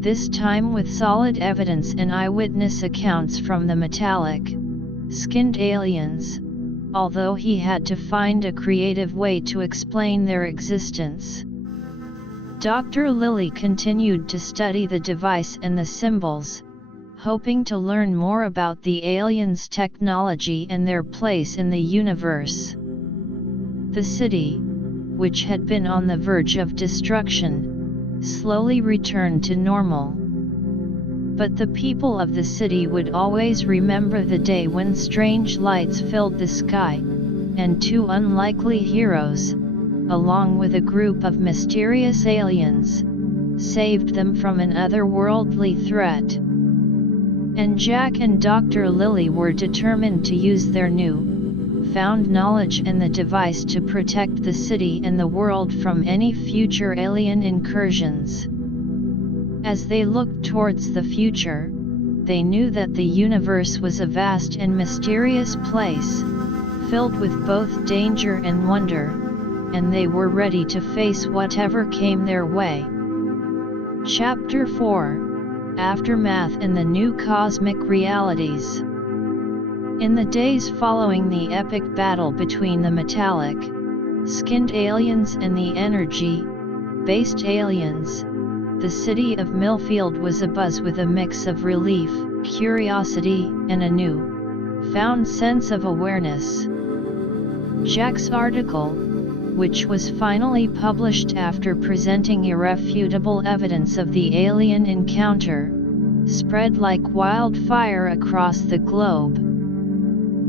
this time with solid evidence and eyewitness accounts from the metallic, skinned aliens, although he had to find a creative way to explain their existence. Dr. Lily continued to study the device and the symbols, hoping to learn more about the aliens' technology and their place in the universe. The city, which had been on the verge of destruction, slowly returned to normal. But the people of the city would always remember the day when strange lights filled the sky, and two unlikely heroes, along with a group of mysterious aliens, saved them from an otherworldly threat. And Jack and Dr. Lily were determined to use their new-found knowledge and the device to protect the city and the world from any future alien incursions. As they looked towards the future, they knew that the universe was a vast and mysterious place, filled with both danger and wonder, and they were ready to face whatever came their way. Chapter 4: Aftermath and the New Cosmic Realities. In the days following the epic battle between the metallic, skinned aliens and the energy-based aliens, the city of Millfield was abuzz with a mix of relief, curiosity, and a new-found sense of awareness. Jack's article, which was finally published after presenting irrefutable evidence of the alien encounter, spread like wildfire across the globe.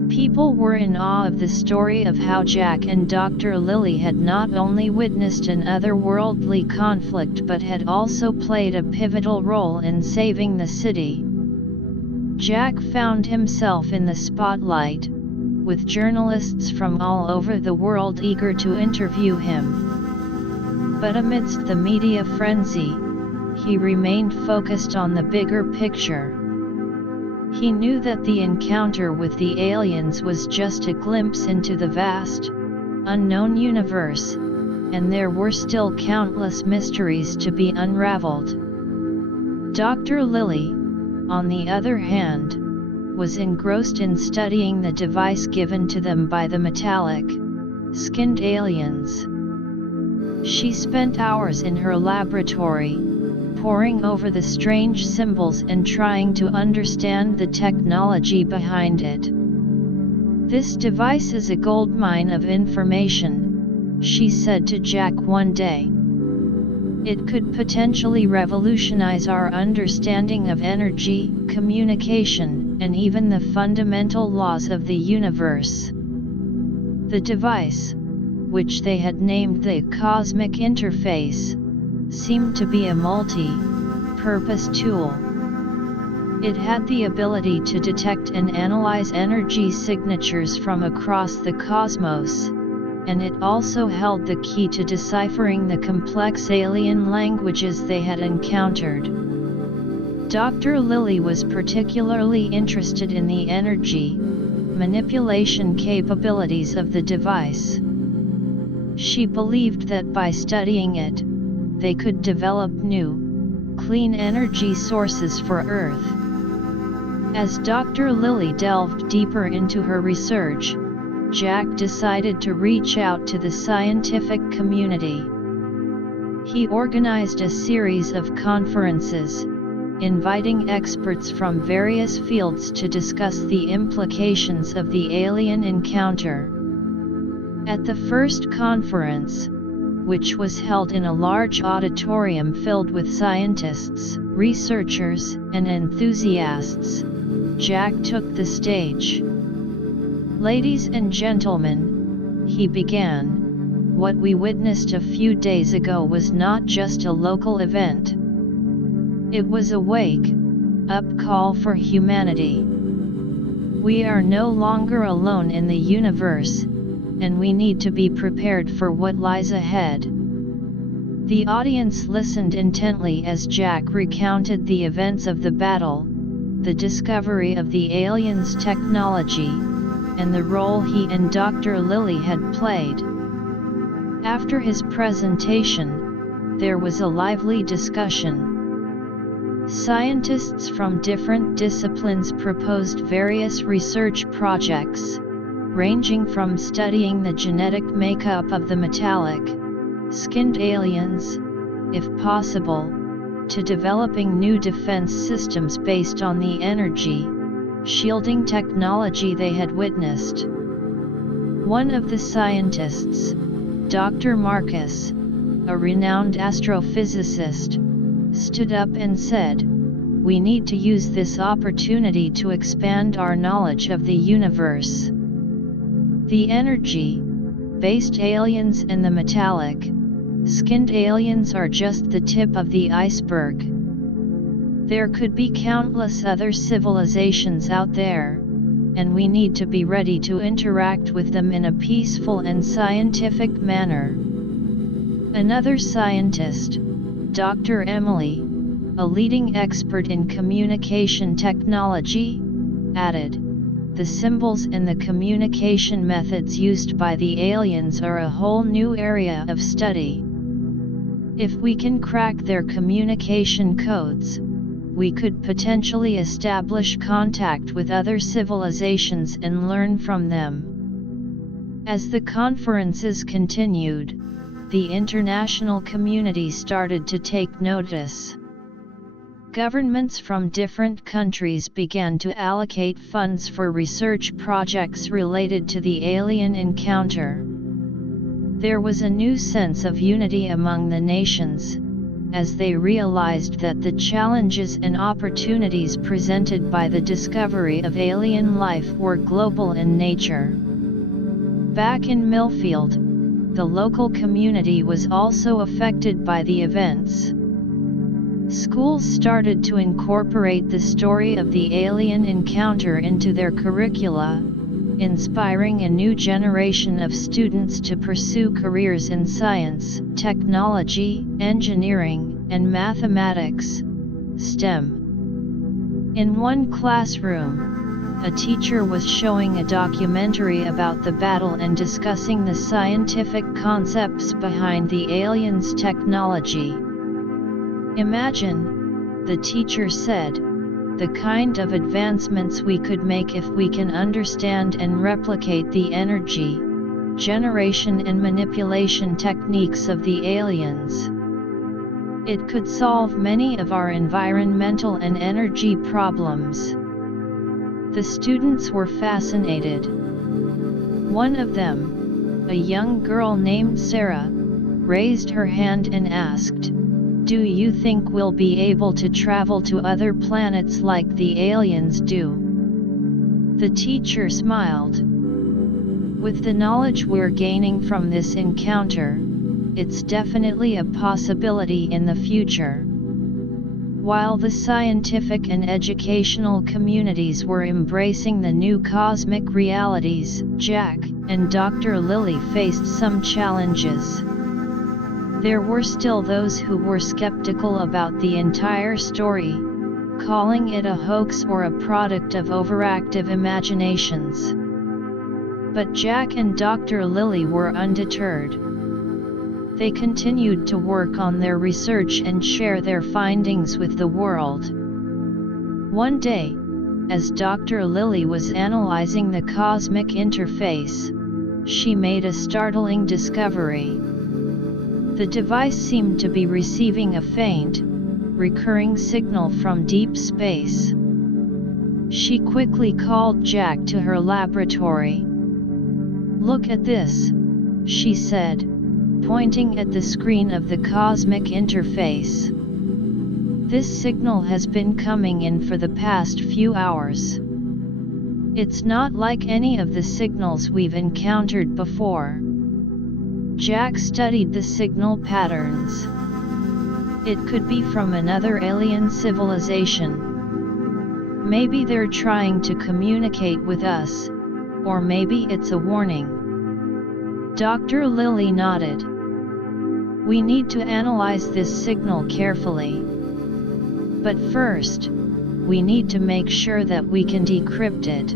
People were in awe of the story of how Jack and Dr. Lily had not only witnessed an otherworldly conflict but had also played a pivotal role in saving the city. Jack found himself in the spotlight, with journalists from all over the world eager to interview him. But amidst the media frenzy, he remained focused on the bigger picture. He knew that the encounter with the aliens was just a glimpse into the vast, unknown universe, and there were still countless mysteries to be unraveled. Dr. Lily, on the other hand, was engrossed in studying the device given to them by the metallic, skinned aliens. She spent hours in her laboratory, poring over the strange symbols and trying to understand the technology behind it. "This device is a goldmine of information," she said to Jack one day. "It could potentially revolutionize our understanding of energy, communication, and even the fundamental laws of the universe." The device, which they had named the Cosmic Interface, seemed to be a multi-purpose tool. It had the ability to detect and analyze energy signatures from across the cosmos, and it also held the key to deciphering the complex alien languages they had encountered. Dr. Lily was particularly interested in the energy manipulation capabilities of the device. She believed that by studying it, they could develop new, clean energy sources for Earth. As Dr. Lily delved deeper into her research, Jack decided to reach out to the scientific community. He organized a series of conferences, inviting experts from various fields to discuss the implications of the alien encounter. At the first conference, which was held in a large auditorium filled with scientists, researchers, and enthusiasts, Jack took the stage. "Ladies and gentlemen," he began, "what we witnessed a few days ago was not just a local event. It was a wake-up call for humanity. We are no longer alone in the universe, and we need to be prepared for what lies ahead." The audience listened intently as Jack recounted the events of the battle, the discovery of the aliens' technology, and the role he and Dr. Lily had played. After his presentation, there was a lively discussion. Scientists from different disciplines proposed various research projects, ranging from studying the genetic makeup of the metallic, skinned aliens, if possible, to developing new defense systems based on the energy shielding technology they had witnessed. One of the scientists, Dr. Marcus, a renowned astrophysicist, stood up and said, we need to use this opportunity to expand our knowledge of the universe. The energy-based aliens and the metallic-skinned aliens are just the tip of the iceberg. There could be countless other civilizations out there, and we need to be ready to interact with them in a peaceful and scientific manner. Another scientist, Dr. Emily, a leading expert in communication technology, added, "The symbols and the communication methods used by the aliens are a whole new area of study. If we can crack their communication codes, we could potentially establish contact with other civilizations and learn from them." As the conferences continued, the international community started to take notice. Governments from different countries began to allocate funds for research projects related to the alien encounter. There was a new sense of unity among the nations, as they realized that the challenges and opportunities presented by the discovery of alien life were global in nature. Back in Millfield, the local community was also affected by the events. Schools started to incorporate the story of the alien encounter into their curricula, inspiring a new generation of students to pursue careers in science, technology, engineering, and mathematics, STEM. In one classroom, a teacher was showing a documentary about the battle and discussing the scientific concepts behind the aliens' technology. "Imagine," the teacher said, "the kind of advancements we could make if we can understand and replicate the energy, generation and manipulation techniques of the aliens. It could solve many of our environmental and energy problems." The students were fascinated. One of them, a young girl named Sarah, raised her hand and asked, "Do you think we'll be able to travel to other planets like the aliens do?" The teacher smiled. "With the knowledge we're gaining from this encounter, it's definitely a possibility in the future." While the scientific and educational communities were embracing the new cosmic realities, Jack and Dr. Lily faced some challenges. There were still those who were skeptical about the entire story, calling it a hoax or a product of overactive imaginations. But Jack and Dr. Lily were undeterred. They continued to work on their research and share their findings with the world. One day, as Dr. Lily was analyzing the cosmic interface, she made a startling discovery. The device seemed to be receiving a faint, recurring signal from deep space. She quickly called Jack to her laboratory. "Look at this," she said, pointing at the screen of the cosmic interface. "This signal has been coming in for the past few hours. It's not like any of the signals we've encountered before." Jack studied the signal patterns. "It could be from another alien civilization. Maybe they're trying to communicate with us, or maybe it's a warning." Dr. Lily nodded. "We need to analyze this signal carefully. But first, we need to make sure that we can decrypt it.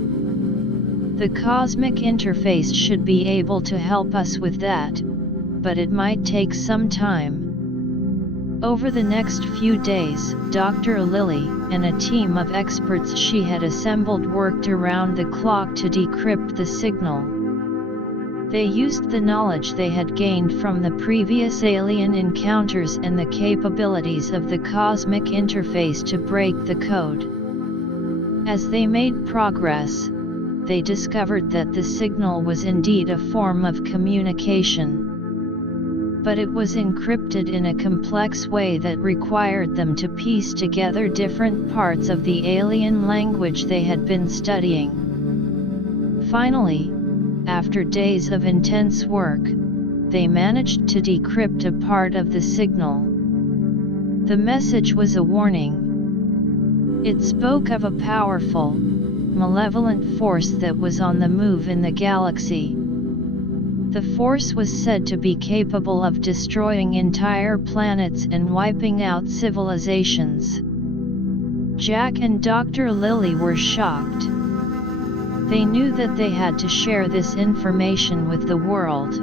The cosmic interface should be able to help us with that, but it might take some time." Over the next few days, Dr. Lily and a team of experts she had assembled worked around the clock to decrypt the signal. They used the knowledge they had gained from the previous alien encounters and the capabilities of the cosmic interface to break the code. As they made progress, they discovered that the signal was indeed a form of communication. but it was encrypted in a complex way that required them to piece together different parts of the alien language they had been studying. Finally, after days of intense work, they managed to decrypt a part of the signal. The message was a warning. It spoke of a powerful, malevolent force that was on the move in the galaxy. The force was said to be capable of destroying entire planets and wiping out civilizations. Jack and Dr. Lily were shocked. They knew that they had to share this information with the world.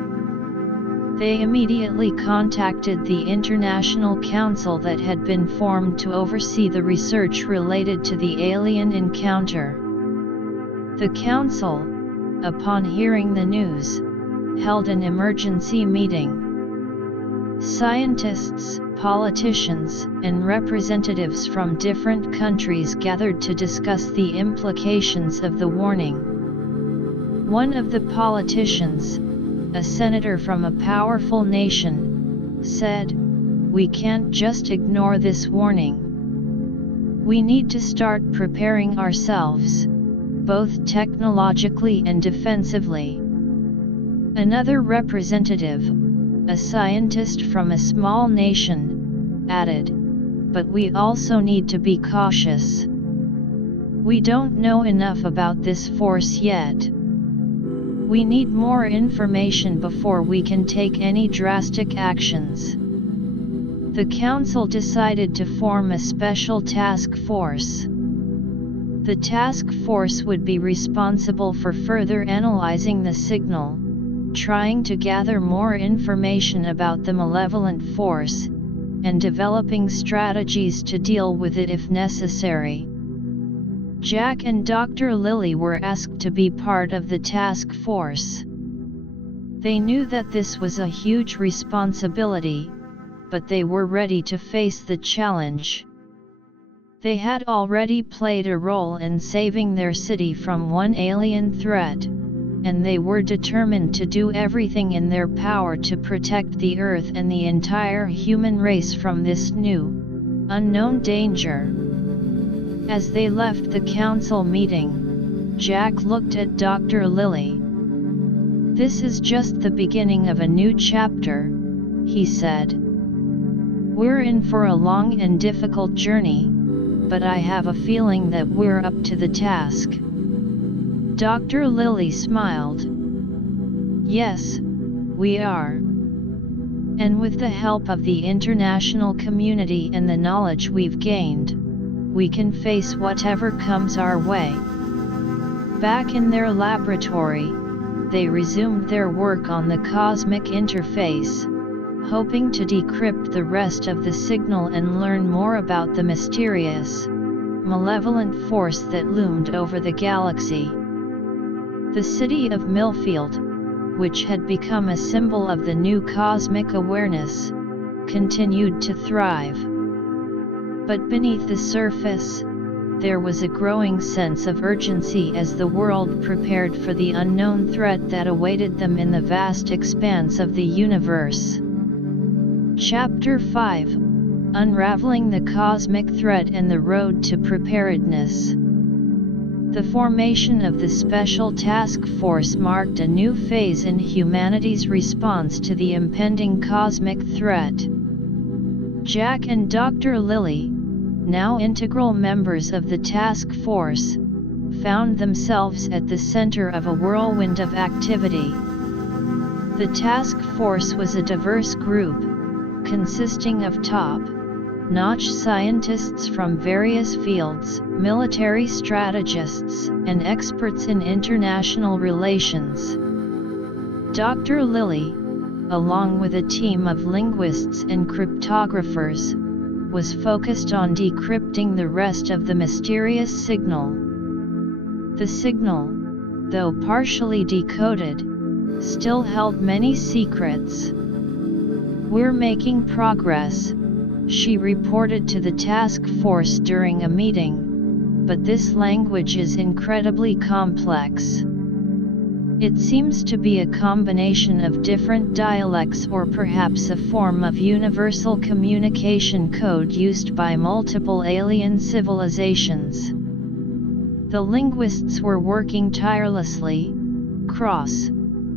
They immediately contacted the International Council that had been formed to oversee the research related to the alien encounter. The council, upon hearing the news, held an emergency meeting. Scientists, politicians, and representatives from different countries gathered to discuss the implications of the warning. One of the politicians, a senator from a powerful nation, said, "We can't just ignore this warning. We need to start preparing ourselves, both technologically and defensively." Another representative, a scientist from a small nation, added, "But we also need to be cautious. We don't know enough about this force yet. We need more information before we can take any drastic actions." The council decided to form a special task force. The task force would be responsible for further analyzing the signal, trying to gather more information about the malevolent force, and developing strategies to deal with it if necessary. Jack and Dr. Lily were asked to be part of the task force. They knew that this was a huge responsibility, but they were ready to face the challenge. They had already played a role in saving their city from one alien threat, and they were determined to do everything in their power to protect the Earth and the entire human race from this new, unknown danger. As they left the council meeting, Jack looked at Dr. Lily. "This is just the beginning of a new chapter," he said. "We're in for a long and difficult journey, but I have a feeling that we're up to the task." Dr. Lily smiled. "Yes, we are. And with the help of the international community and the knowledge we've gained, we can face whatever comes our way." Back in their laboratory, they resumed their work on the cosmic interface, hoping to decrypt the rest of the signal and learn more about the mysterious, malevolent force that loomed over the galaxy. The city of Millfield, which had become a symbol of the new cosmic awareness, continued to thrive. But beneath the surface, there was a growing sense of urgency as the world prepared for the unknown threat that awaited them in the vast expanse of the universe. Chapter 5: Unraveling the Cosmic Threat and the Road to Preparedness. The formation of the Special Task Force marked a new phase in humanity's response to the impending cosmic threat. Jack and Dr. Lily, now integral members of the task force, found themselves at the center of a whirlwind of activity. The task force was a diverse group, consisting of top-notch scientists from various fields, military strategists, and experts in international relations. Dr. Lily, along with a team of linguists and cryptographers, was focused on decrypting the rest of the mysterious signal. The signal, though partially decoded, still held many secrets. "We're making progress," she reported to the task force during a meeting, "but this language is incredibly complex. It seems to be a combination of different dialects or perhaps a form of universal communication code used by multiple alien civilizations. The linguists were working tirelessly,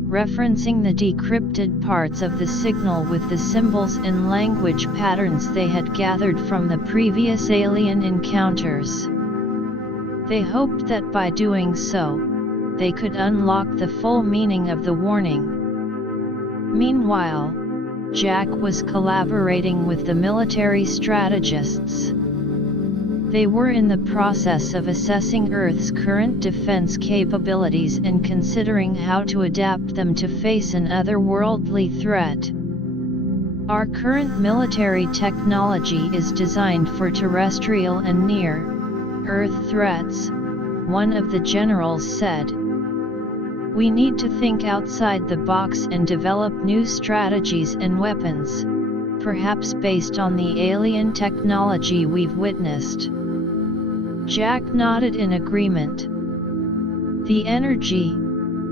referencing the decrypted parts of the signal with the symbols and language patterns they had gathered from the previous alien encounters. They hoped that by doing so, they could unlock the full meaning of the warning. Meanwhile, Jack was collaborating with the military strategists. They were in the process of assessing Earth's current defense capabilities and considering how to adapt them to face an otherworldly threat. Our current military technology is designed for terrestrial and near-Earth threats, one of the generals said. We need to think outside the box and develop new strategies and weapons, perhaps based on the alien technology we've witnessed. Jack nodded in agreement. The energy,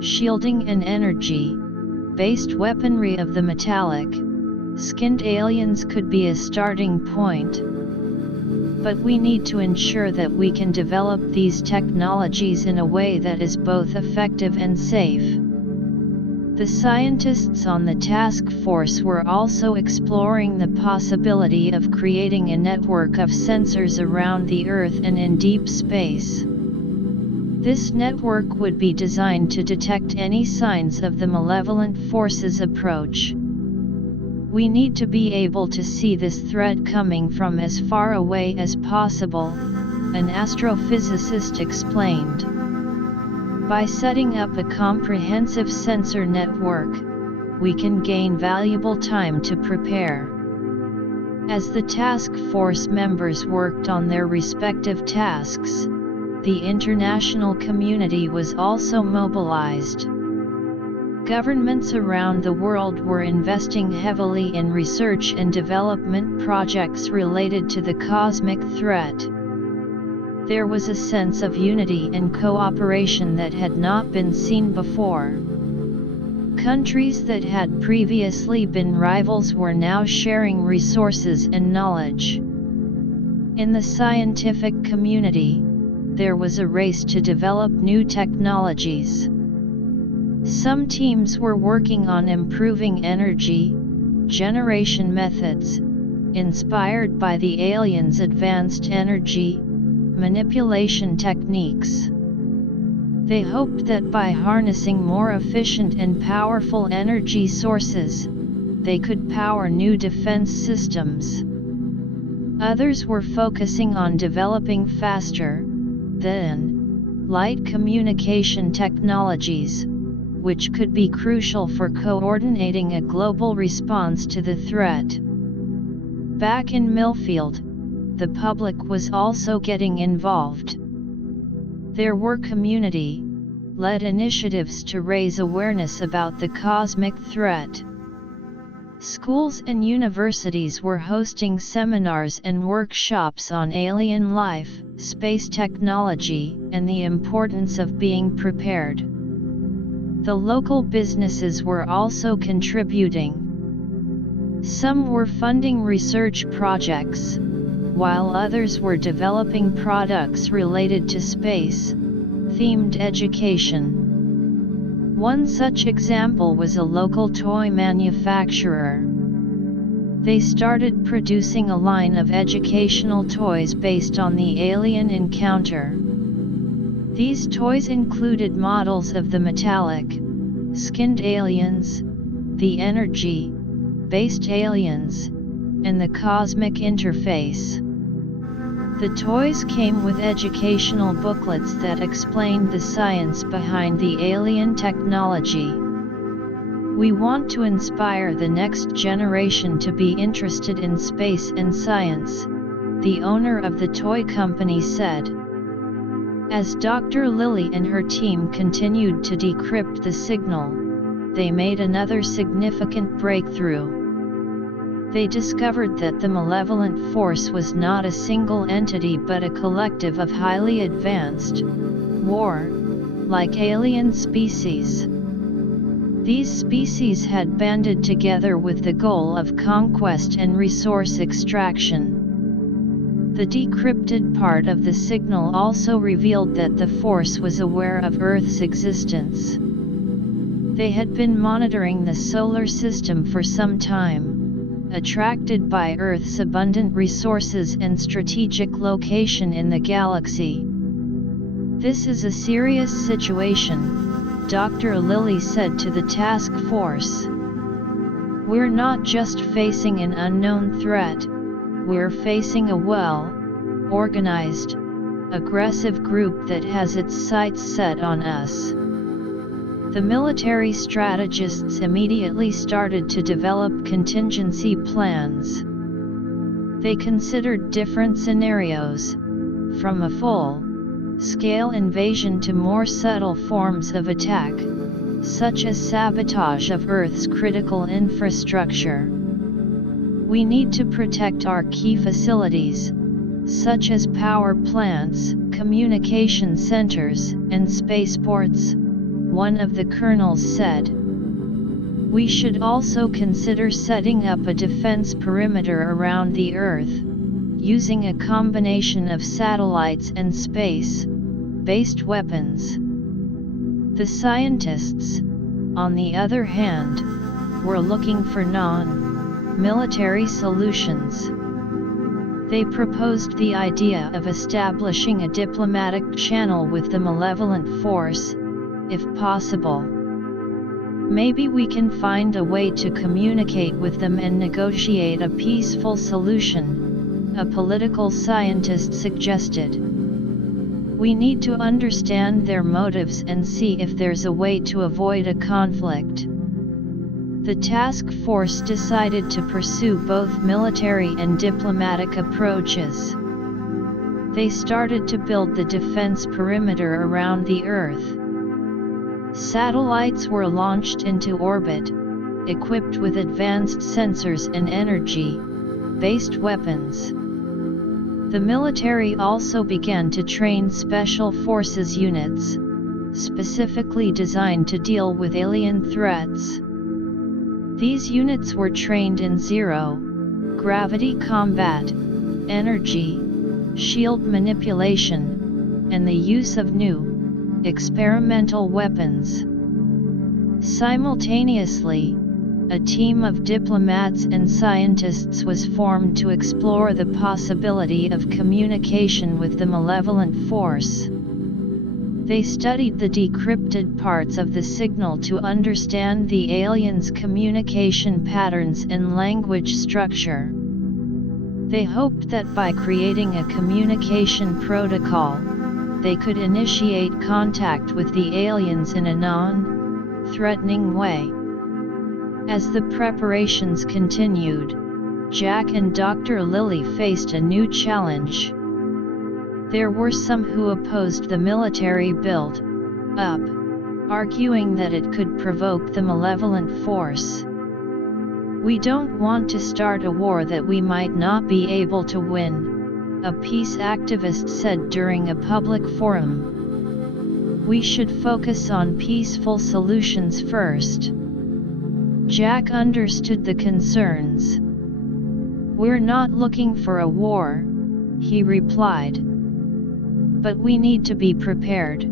shielding and energy-based weaponry of the metallic-skinned aliens could be a starting point. But we need to ensure that we can develop these technologies in a way that is both effective and safe. The scientists on the task force were also exploring the possibility of creating a network of sensors around the Earth and in deep space. This network would be designed to detect any signs of the malevolent forces' approach. We need to be able to see this threat coming from as far away as possible, an astrophysicist explained. By setting up a comprehensive sensor network, we can gain valuable time to prepare. As the task force members worked on their respective tasks, the international community was also mobilized. Governments around the world were investing heavily in research and development projects related to the cosmic threat. There was a sense of unity and cooperation that had not been seen before. Countries that had previously been rivals were now sharing resources and knowledge. In the scientific community, there was a race to develop new technologies. Some teams were working on improving energy generation methods, inspired by the aliens' advanced energy manipulation techniques. They hoped that by harnessing more efficient and powerful energy sources, they could power new defense systems. Others were focusing on developing faster than light communication technologies, which could be crucial for coordinating a global response to the threat. Back in Millfield, the public was also getting involved. There were community-led initiatives to raise awareness about the cosmic threat. Schools and universities were hosting seminars and workshops on alien life, space technology, and the importance of being prepared. The local businesses were also contributing. Some were funding research projects, while others were developing products related to space-themed education. One such example was a local toy manufacturer. They started producing a line of educational toys based on the alien encounter. These toys included models of the metallic-skinned aliens, the energy-based aliens, and the cosmic interface. The toys came with educational booklets that explained the science behind the alien technology. We want to inspire the next generation to be interested in space and science, the owner of the toy company said. As Dr. Lilly and her team continued to decrypt the signal, they made another significant breakthrough. They discovered that the malevolent force was not a single entity but a collective of highly advanced, war-like alien species. These species had banded together with the goal of conquest and resource extraction. The decrypted part of the signal also revealed that the force was aware of Earth's existence. They had been monitoring the solar system for some time, attracted by Earth's abundant resources and strategic location in the galaxy. "This is a serious situation," Dr. Lilly said to the task force. "We're not just facing an unknown threat, we're facing a well-organized, aggressive group that has its sights set on us." The military strategists immediately started to develop contingency plans. They considered different scenarios, from a full-scale invasion to more subtle forms of attack, such as sabotage of Earth's critical infrastructure. "We need to protect our key facilities, such as power plants, communication centers, and spaceports," one of the colonels said. "We should also consider setting up a defense perimeter around the Earth, using a combination of satellites and space-based weapons." The scientists, on the other hand, were looking for non-military solutions. They proposed the idea of establishing a diplomatic channel with the malevolent force, if possible. "Maybe we can find a way to communicate with them and negotiate a peaceful solution," a political scientist suggested. "We need to understand their motives and see if there's a way to avoid a conflict." The task force decided to pursue both military and diplomatic approaches. They started to build the defense perimeter around the Earth. Satellites were launched into orbit, equipped with advanced sensors and energy-based weapons. The military also began to train special forces units, specifically designed to deal with alien threats. These units were trained in zero-gravity combat, energy, shield manipulation, and the use of new, experimental weapons. Simultaneously, a team of diplomats and scientists was formed to explore the possibility of communication with the malevolent force. They studied the decrypted parts of the signal to understand the aliens' communication patterns and language structure. They hoped that by creating a communication protocol, they could initiate contact with the aliens in a non-threatening way. As the preparations continued, Jack and Dr. Lilly faced a new challenge. There were some who opposed the military build-up, arguing that it could provoke the malevolent force. "We don't want to start a war that we might not be able to win," a peace activist said during a public forum. "We should focus on peaceful solutions first." Jack understood the concerns. "We're not looking for a war," he replied. "But we need to be prepared.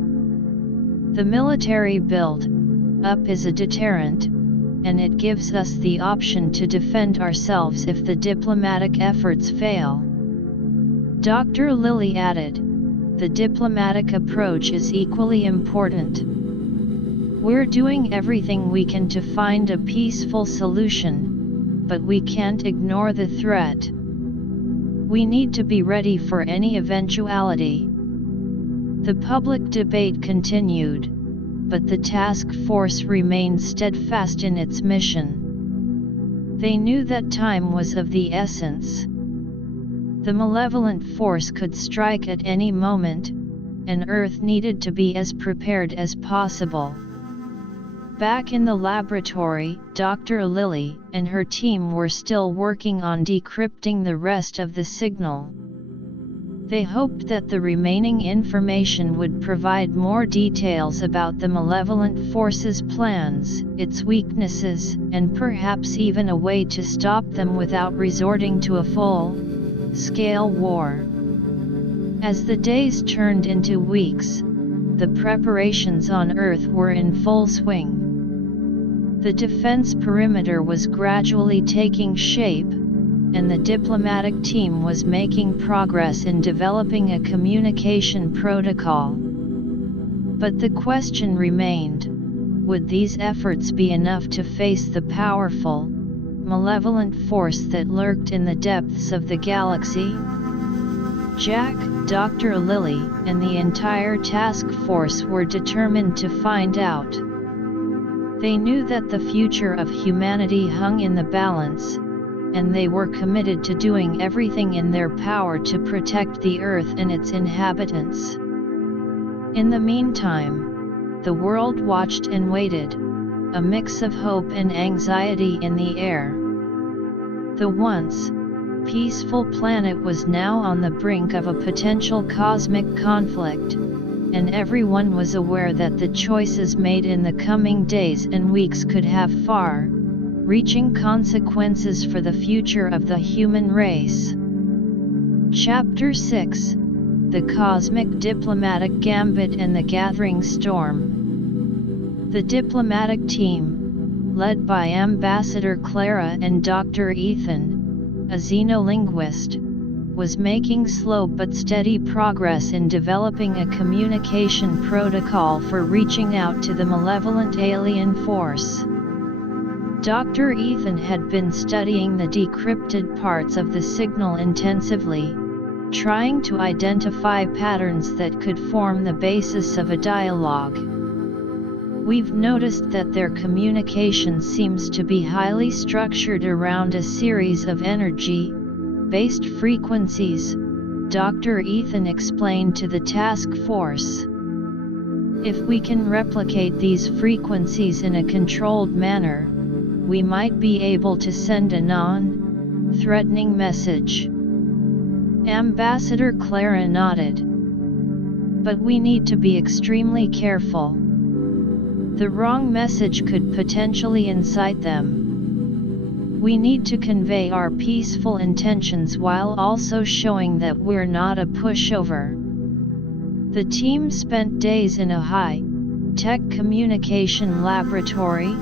The military build-up is a deterrent, and it gives us the option to defend ourselves if the diplomatic efforts fail." Dr. Lilly added, "The diplomatic approach is equally important. We're doing everything we can to find a peaceful solution, but we can't ignore the threat. We need to be ready for any eventuality." The public debate continued, but the task force remained steadfast in its mission. They knew that time was of the essence. The malevolent force could strike at any moment, and Earth needed to be as prepared as possible. Back in the laboratory, Dr. Lilly and her team were still working on decrypting the rest of the signal. They hoped that the remaining information would provide more details about the malevolent force's plans, its weaknesses, and perhaps even a way to stop them without resorting to a full-scale war. As the days turned into weeks, the preparations on Earth were in full swing. The defense perimeter was gradually taking shape, and the diplomatic team was making progress in developing a communication protocol. But the question remained, would these efforts be enough to face the powerful, malevolent force that lurked in the depths of the galaxy? Jack, Dr. Lily, and the entire task force were determined to find out. They knew that the future of humanity hung in the balance, and they were committed to doing everything in their power to protect the Earth and its inhabitants. In the meantime, the world watched and waited, a mix of hope and anxiety in the air. The once peaceful planet was now on the brink of a potential cosmic conflict, and everyone was aware that the choices made in the coming days and weeks could have far-reaching consequences for the future of the human race. Chapter 6: The Cosmic Diplomatic Gambit and the Gathering Storm. The diplomatic team, led by Ambassador Clara and Dr. Ethan, a xenolinguist, was making slow but steady progress in developing a communication protocol for reaching out to the malevolent alien force. Dr. Ethan had been studying the decrypted parts of the signal intensively, trying to identify patterns that could form the basis of a dialogue. We've noticed that their communication seems to be highly structured around a series of energy-based frequencies, Dr. Ethan explained to the task force. If we can replicate these frequencies in a controlled manner, we might be able to send a non-threatening message. Ambassador Clara nodded. But we need to be extremely careful. The wrong message could potentially incite them. We need to convey our peaceful intentions while also showing that we're not a pushover. The team spent days in a high-tech communication laboratory,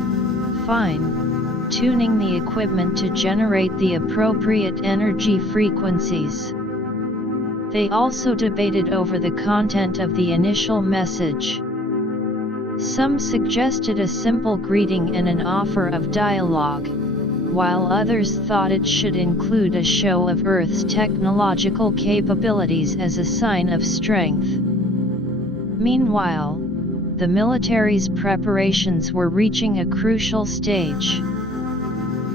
fine-tuning the equipment to generate the appropriate energy frequencies. They also debated over the content of the initial message. Some suggested a simple greeting and an offer of dialogue, while others thought it should include a show of Earth's technological capabilities as a sign of strength. Meanwhile, the military's preparations were reaching a crucial stage.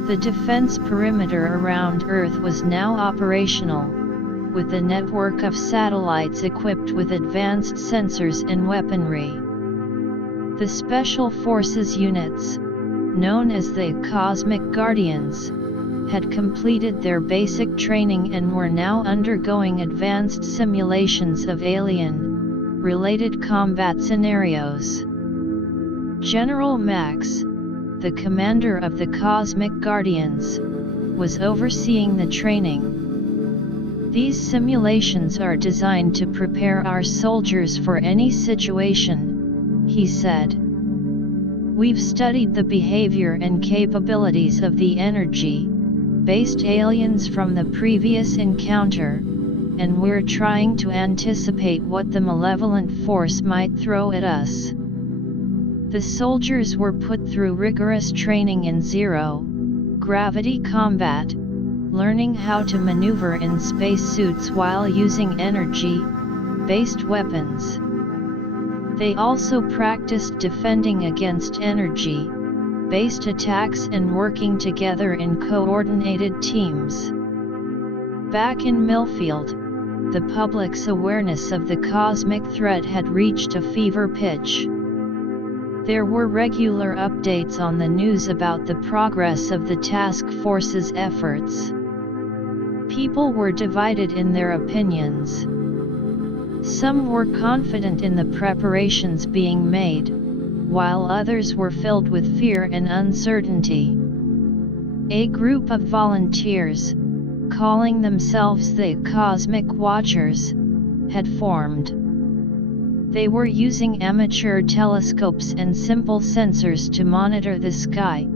The defense perimeter around Earth was now operational, with a network of satellites equipped with advanced sensors and weaponry. The Special Forces units, known as the Cosmic Guardians, had completed their basic training and were now undergoing advanced simulations of alien-related combat scenarios. General Max, the commander of the Cosmic Guardians, was overseeing the training. These simulations are designed to prepare our soldiers for any situation, he said. We've studied the behavior and capabilities of the energy-based aliens from the previous encounter, and we're trying to anticipate what the malevolent force might throw at us. The soldiers were put through rigorous training in zero-gravity combat, learning how to maneuver in spacesuits while using energy-based weapons. They also practiced defending against energy-based attacks and working together in coordinated teams. Back in Millfield, the public's awareness of the cosmic threat had reached a fever pitch. There were regular updates on the news about the progress of the task force's efforts. People were divided in their opinions. Some were confident in the preparations being made, while others were filled with fear and uncertainty. A group of volunteers, calling themselves the Cosmic Watchers, had formed. They were using amateur telescopes and simple sensors to monitor the sky,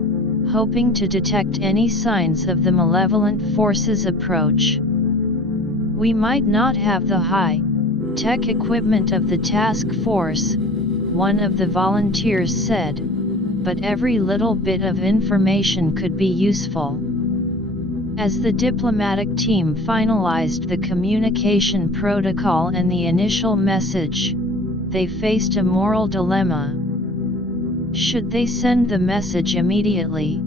hoping to detect any signs of the malevolent force's approach. "We might not have the high-tech equipment of the task force," one of the volunteers said, "but every little bit of information could be useful." As the diplomatic team finalized the communication protocol and the initial message, they faced a moral dilemma. Should they send the message immediately,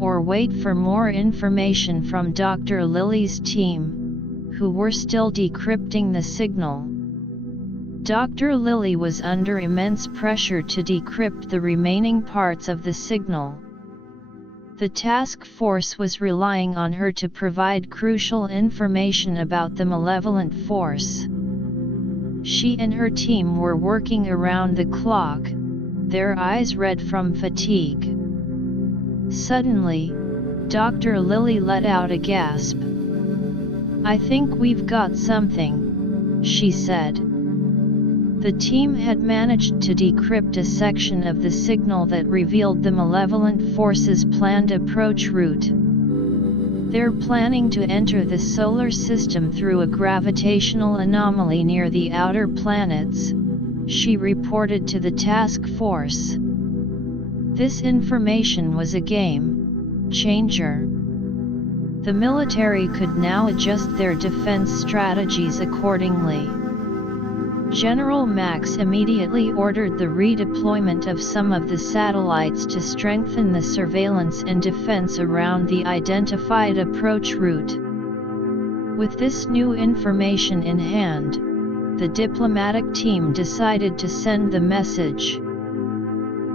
or wait for more information from Dr. Lily's team, who were still decrypting the signal? Dr. Lily was under immense pressure to decrypt the remaining parts of the signal. The task force was relying on her to provide crucial information about the malevolent force. She and her team were working around the clock, their eyes red from fatigue. Suddenly, Dr. Lily let out a gasp. "I think we've got something," she said. The team had managed to decrypt a section of the signal that revealed the malevolent force's planned approach route. "They're planning to enter the solar system through a gravitational anomaly near the outer planets," she reported to the task force. This information was a game changer. The military could now adjust their defense strategies accordingly. General Max immediately ordered the redeployment of some of the satellites to strengthen the surveillance and defense around the identified approach route. With this new information in hand, the diplomatic team decided to send the message.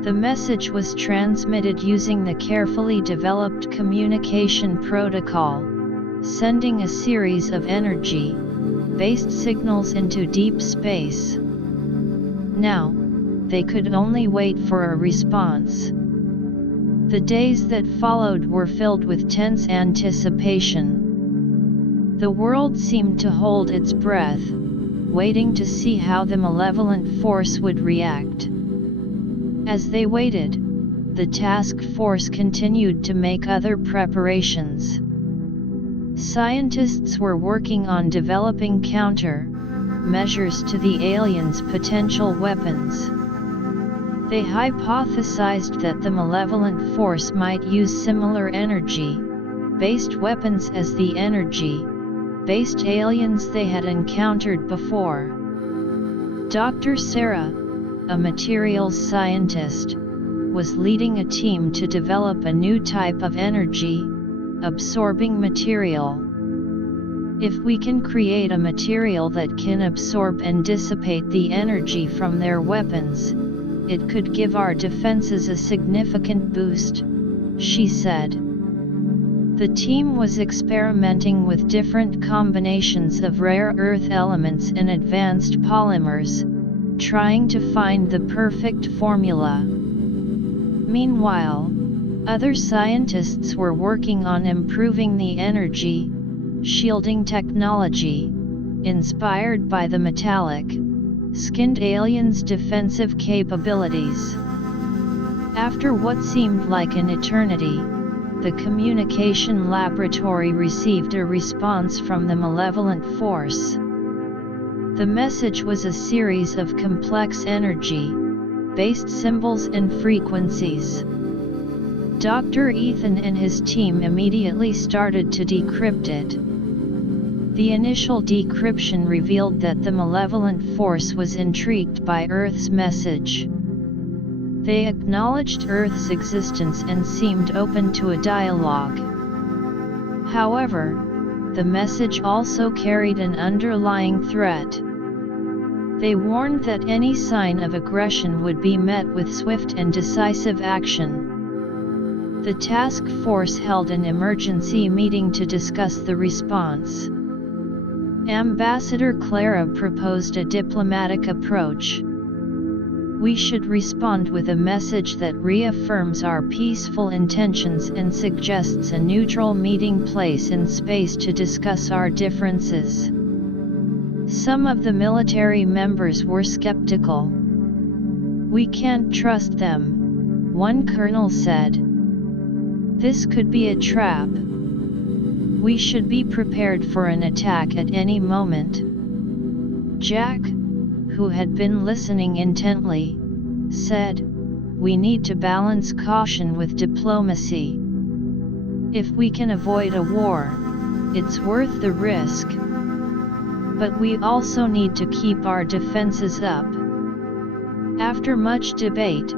The message was transmitted using the carefully developed communication protocol, sending a series of energy-based signals into deep space. Now, they could only wait for a response. The days that followed were filled with tense anticipation. The world seemed to hold its breath, waiting to see how the malevolent force would react. As they waited, the task force continued to make other preparations. Scientists were working on developing counter-measures to the aliens' potential weapons. They hypothesized that the malevolent force might use similar energy-based weapons as the energy-based aliens they had encountered before. Dr. Sarah, a materials scientist, was leading a team to develop a new type of energy-absorbing material. "If we can create a material that can absorb and dissipate the energy from their weapons, it could give our defenses a significant boost," she said. The team was experimenting with different combinations of rare earth elements and advanced polymers, trying to find the perfect formula. Meanwhile, other scientists were working on improving the energy shielding technology, inspired by the metallic-skinned aliens' defensive capabilities. After what seemed like an eternity, the communication laboratory received a response from the malevolent force. The message was a series of complex energy-based symbols and frequencies. Dr. Ethan and his team immediately started to decrypt it. The initial decryption revealed that the malevolent force was intrigued by Earth's message. They acknowledged Earth's existence and seemed open to a dialogue. However, the message also carried an underlying threat. They warned that any sign of aggression would be met with swift and decisive action. The task force held an emergency meeting to discuss the response. Ambassador Clara proposed a diplomatic approach. We should respond with a message that reaffirms our peaceful intentions and suggests a neutral meeting place in space to discuss our differences. Some of the military members were skeptical. "We can't trust them," one colonel said. "This could be a trap. We should be prepared for an attack at any moment." Jack, who had been listening intently, said, "We need to balance caution with diplomacy. If we can avoid a war, it's worth the risk. But we also need to keep our defenses up." After much debate,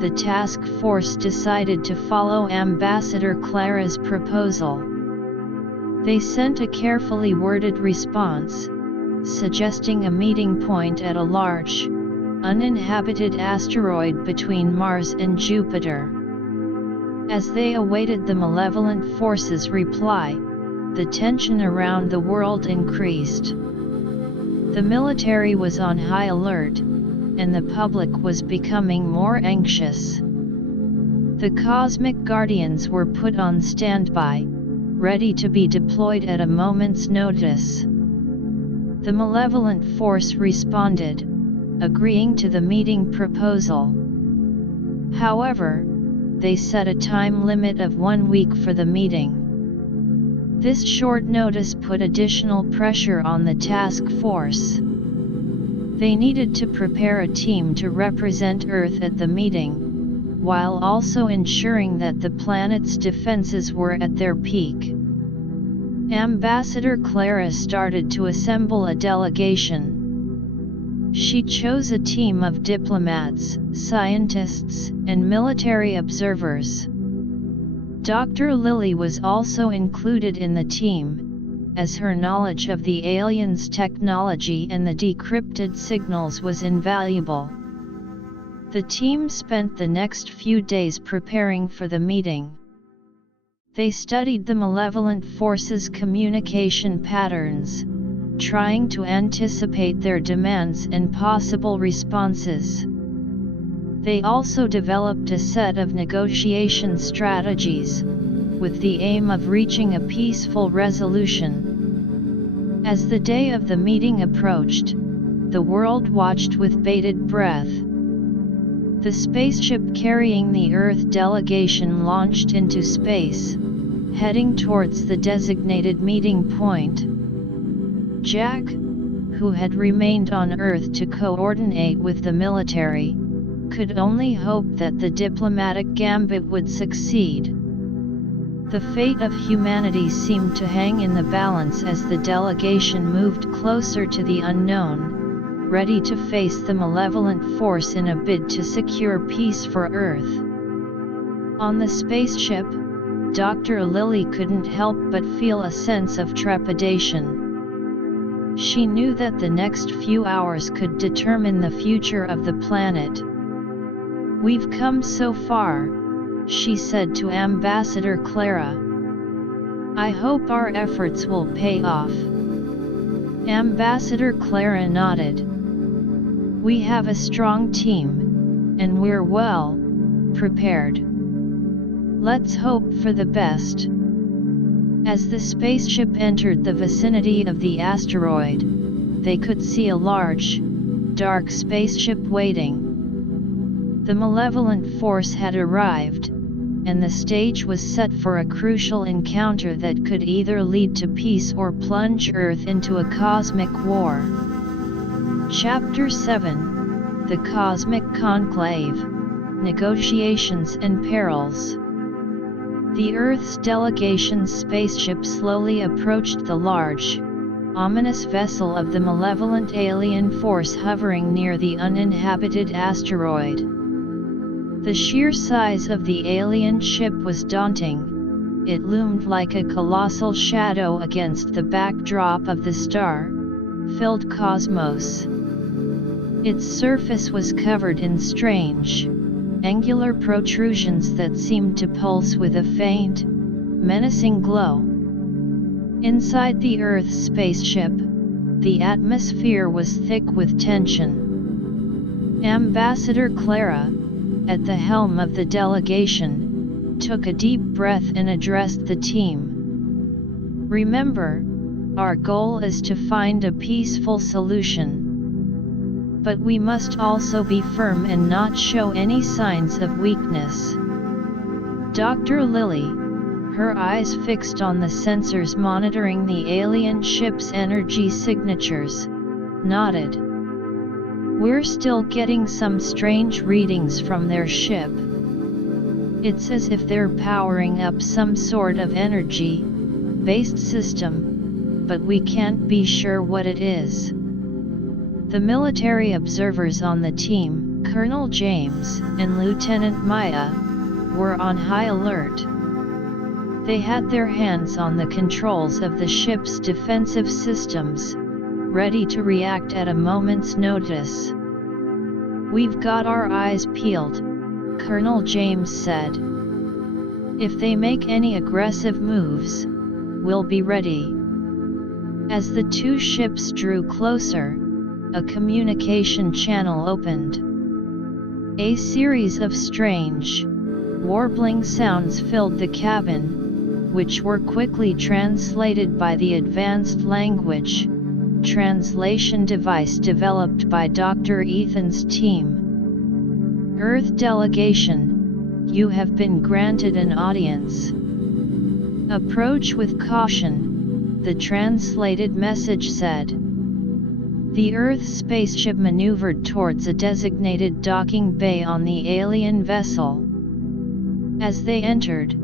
the task force decided to follow Ambassador Clara's proposal. They sent a carefully worded response, suggesting a meeting point at a large, uninhabited asteroid between Mars and Jupiter. As they awaited the malevolent force's reply, the tension around the world increased. The military was on high alert, and the public was becoming more anxious. The Cosmic Guardians were put on standby, ready to be deployed at a moment's notice. The malevolent force responded, agreeing to the meeting proposal. However, they set a time limit of 1 week for the meeting. This short notice put additional pressure on the task force. They needed to prepare a team to represent Earth at the meeting, while also ensuring that the planet's defenses were at their peak. Ambassador Clara started to assemble a delegation. She chose a team of diplomats, scientists, and military observers. Dr. Lily was also included in the team, as her knowledge of the aliens' technology and the decrypted signals was invaluable. The team spent the next few days preparing for the meeting. They studied the malevolent force's communication patterns, trying to anticipate their demands and possible responses. They also developed a set of negotiation strategies, with the aim of reaching a peaceful resolution. As the day of the meeting approached, the world watched with bated breath. The spaceship carrying the Earth delegation launched into space, heading towards the designated meeting point. Jack, who had remained on Earth to coordinate with the military, could only hope that the diplomatic gambit would succeed. The fate of humanity seemed to hang in the balance as the delegation moved closer to the unknown, ready to face the malevolent force in a bid to secure peace for Earth. On the spaceship, Dr. Lily couldn't help but feel a sense of trepidation. She knew that the next few hours could determine the future of the planet. "We've come so far," she said to Ambassador Clara. "I hope our efforts will pay off." Ambassador Clara nodded. "We have a strong team, and we're well prepared. Let's hope for the best." As the spaceship entered the vicinity of the asteroid, they could see a large, dark spaceship waiting. The malevolent force had arrived, and the stage was set for a crucial encounter that could either lead to peace or plunge Earth into a cosmic war. Chapter 7: The Cosmic Conclave, Negotiations and Perils. The Earth's delegation's spaceship slowly approached the large, ominous vessel of the malevolent alien force hovering near the uninhabited asteroid. The sheer size of the alien ship was daunting. It loomed like a colossal shadow against the backdrop of the star-filled cosmos. Its surface was covered in strange, angular protrusions that seemed to pulse with a faint, menacing glow. Inside the Earth's spaceship, The atmosphere was thick with tension. Ambassador Clara, at the helm of the delegation, took a deep breath and addressed the team. "Remember, our goal is to find a peaceful solution. But we must also be firm and not show any signs of weakness." Dr. Lily, her eyes fixed on the sensors monitoring the alien ship's energy signatures, nodded. "We're still getting some strange readings from their ship. It's as if they're powering up some sort of energy-based system, but we can't be sure what it is." The military observers on the team, Colonel James and Lieutenant Maya, were on high alert. They had their hands on the controls of the ship's defensive systems, ready to react at a moment's notice. "We've got our eyes peeled," Colonel James said. "If they make any aggressive moves, we'll be ready." As the two ships drew closer, a communication channel opened. A series of strange, warbling sounds filled the cabin, which were quickly translated by the advanced language translation device developed by Dr. Ethan's team. "Earth delegation, you have been granted an audience. Approach with caution," the translated message said. The Earth spaceship maneuvered towards a designated docking bay on the alien vessel. As they entered,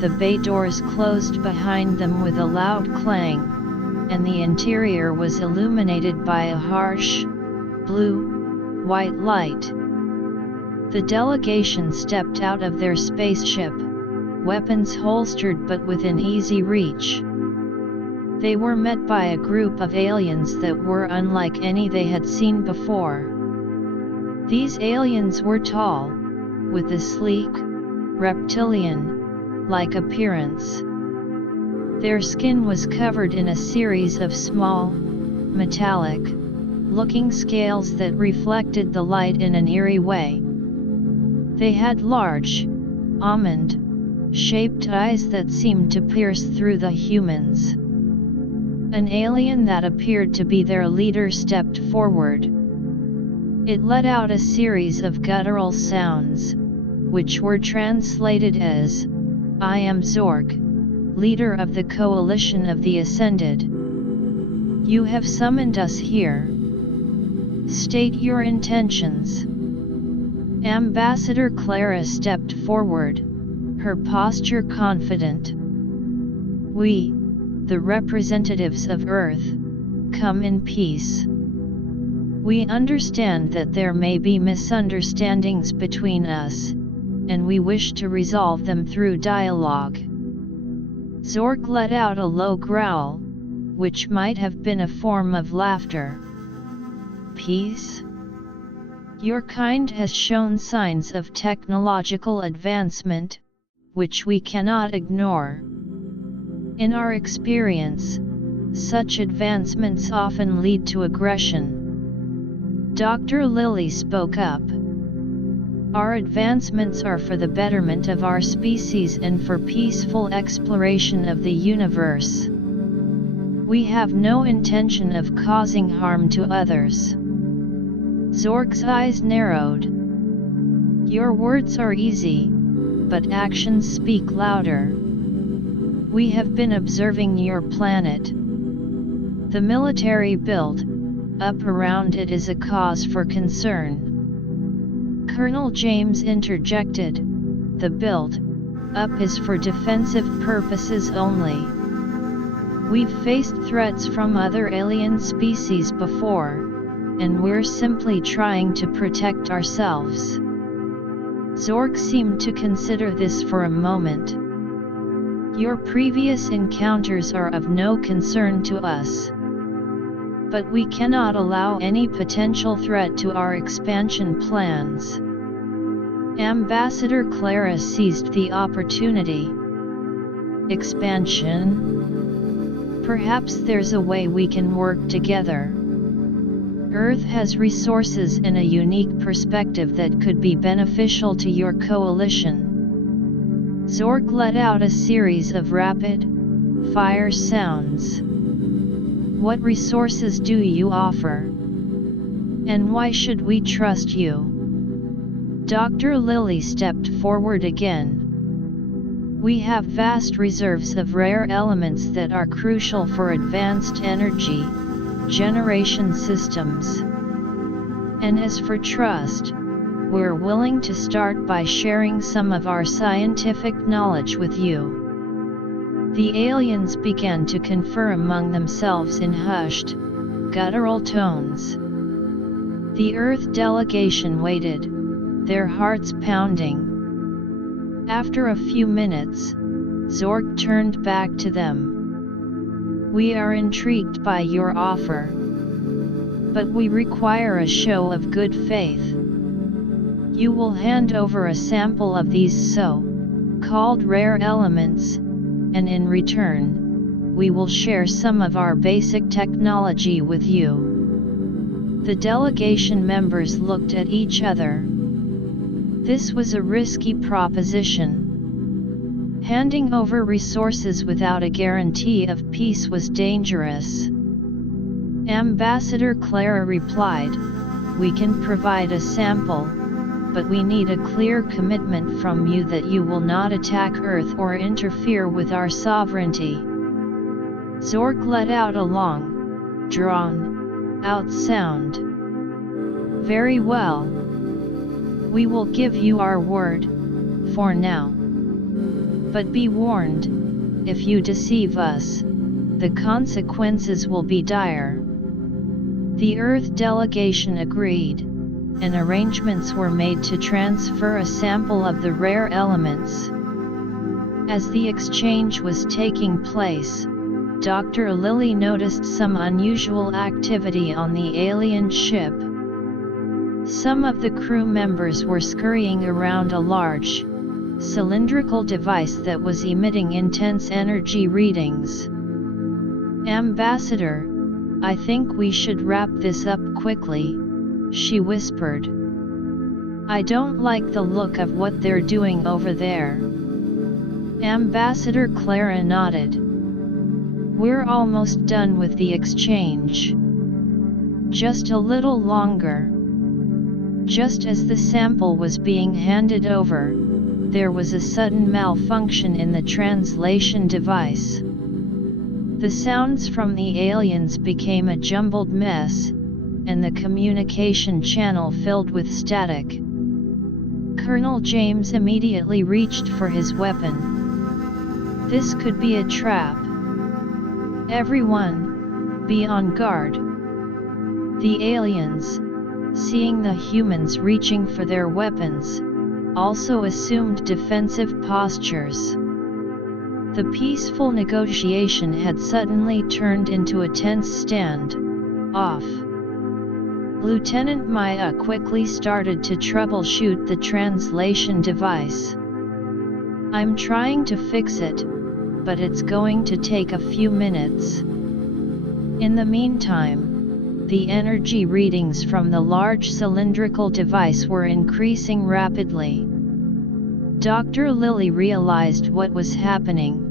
the bay doors closed behind them with a loud clang, and the interior was illuminated by a harsh, blue-white light. The delegation stepped out of their spaceship, weapons holstered but within easy reach. They were met by a group of aliens that were unlike any they had seen before. These aliens were tall, with a sleek, reptilian-like appearance. Their skin was covered in a series of small, metallic-looking scales that reflected the light in an eerie way. They had large, almond-shaped eyes that seemed to pierce through the humans. An alien that appeared to be their leader stepped forward. It let out a series of guttural sounds, which were translated as, "I am Zorg, leader of the Coalition of the Ascended. You have summoned us here. State your intentions." Ambassador Clara stepped forward, her posture confident. "We, the representatives of Earth, come in peace. We understand that there may be misunderstandings between us, and we wish to resolve them through dialogue." Zorg let out a low growl, which might have been a form of laughter. "Peace? Your kind has shown signs of technological advancement, which we cannot ignore. In our experience, such advancements often lead to aggression." Dr. Lily spoke up. "Our advancements are for the betterment of our species and for peaceful exploration of the universe. We have no intention of causing harm to others." Zorg's eyes narrowed. "Your words are easy, but actions speak louder. We have been observing your planet. The military build-up around it is a cause for concern." Colonel James interjected, "The build-up is for defensive purposes only. We've faced threats from other alien species before, and we're simply trying to protect ourselves." Zorg seemed to consider this for a moment. "Your previous encounters are of no concern to us. But we cannot allow any potential threat to our expansion plans." Ambassador Clara seized the opportunity. "Expansion? Perhaps there's a way we can work together. Earth has resources and a unique perspective that could be beneficial to your coalition. Zork let out a series of rapid-fire sounds. What resources do you offer? And why should we trust you? Dr. Lily stepped forward again. We have vast reserves of rare elements that are crucial for advanced energy generation systems. And as for trust, we're willing to start by sharing some of our scientific knowledge with you. The aliens began to confer among themselves in hushed, guttural tones. The Earth delegation waited, their hearts pounding. After a few minutes, Zork turned back to them. We are intrigued by your offer, but we require a show of good faith. You will hand over a sample of these so-called rare elements, and in return, we will share some of our basic technology with you. The delegation members looked at each other. This was a risky proposition. Handing over resources without a guarantee of peace was dangerous. Ambassador Clara replied, "We can provide a sample, but we need a clear commitment from you that you will not attack Earth or interfere with our sovereignty." Zork let out a long, drawn-out sound. "Very well. We will give you our word, for now. But be warned, if you deceive us, the consequences will be dire." The Earth delegation agreed, and arrangements were made to transfer a sample of the rare elements. As the exchange was taking place, Dr. Lily noticed some unusual activity on the alien ship. Some of the crew members were scurrying around a large, cylindrical device that was emitting intense energy readings. "Ambassador, I think we should wrap this up quickly," she whispered. "I don't like the look of what they're doing over there." Ambassador Clara nodded. "We're almost done with the exchange. Just a little longer." Just as the sample was being handed over, there was a sudden malfunction in the translation device. The sounds from the aliens became a jumbled mess, and the communication channel filled with static. Colonel James immediately reached for his weapon. This could be a trap. "Everyone, be on guard." The aliens, seeing the humans reaching for their weapons, also assumed defensive postures. The peaceful negotiation had suddenly turned into a tense stand-off. Lieutenant Maya quickly started to troubleshoot the translation device. "I'm trying to fix it, but it's going to take a few minutes." In the meantime, the energy readings from the large cylindrical device were increasing rapidly. Dr. Lily realized what was happening.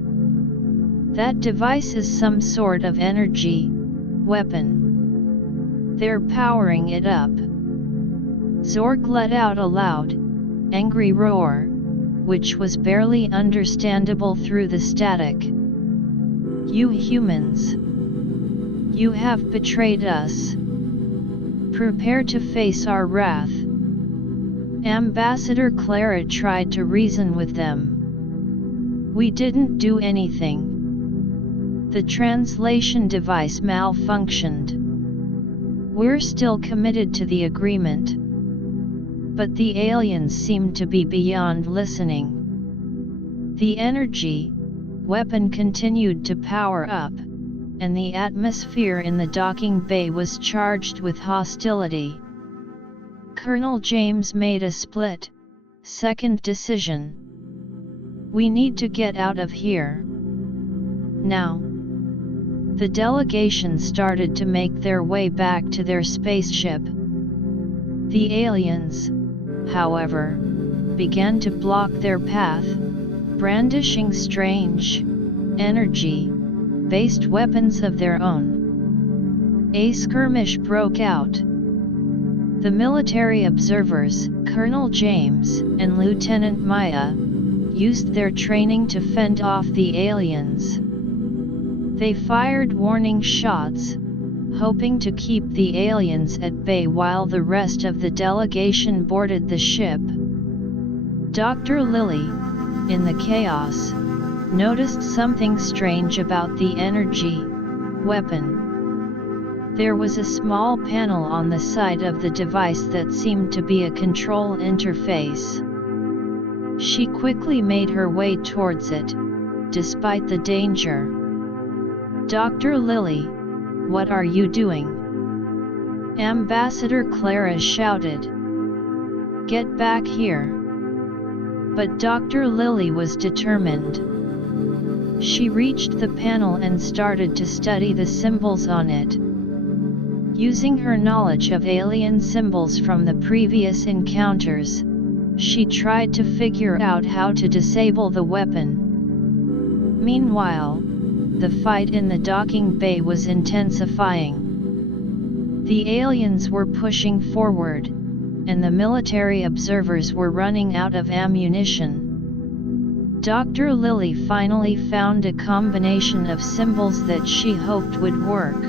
That device is some sort of energy weapon. They're powering it up. Zork let out a loud, angry roar, which was barely understandable through the static. "You humans! You have betrayed us. Prepare to face our wrath." Ambassador Clara tried to reason with them. "We didn't do anything. The translation device malfunctioned. We're still committed to the agreement." But the aliens seemed to be beyond listening. The energy weapon continued to power up, and the atmosphere in the docking bay was charged with hostility. Colonel James made a split-second decision. "We need to get out of here. Now." The delegation started to make their way back to their spaceship. The aliens, however, began to block their path, brandishing strange, energy-based weapons of their own. A skirmish broke out. The military observers, Colonel James and Lieutenant Maya, used their training to fend off the aliens. They fired warning shots, hoping to keep the aliens at bay while the rest of the delegation boarded the ship. Dr. Lily, in the chaos, noticed something strange about the energy weapon. There was a small panel on the side of the device that seemed to be a control interface. She quickly made her way towards it, despite the danger. "Dr. Lily, what are you doing?" Ambassador Clara shouted. "Get back here." But Dr. Lily was determined. She reached the panel and started to study the symbols on it. Using her knowledge of alien symbols from the previous encounters, she tried to figure out how to disable the weapon. Meanwhile, the fight in the docking bay was intensifying. The aliens were pushing forward, and the military observers were running out of ammunition. Dr. Lily finally found a combination of symbols that she hoped would work.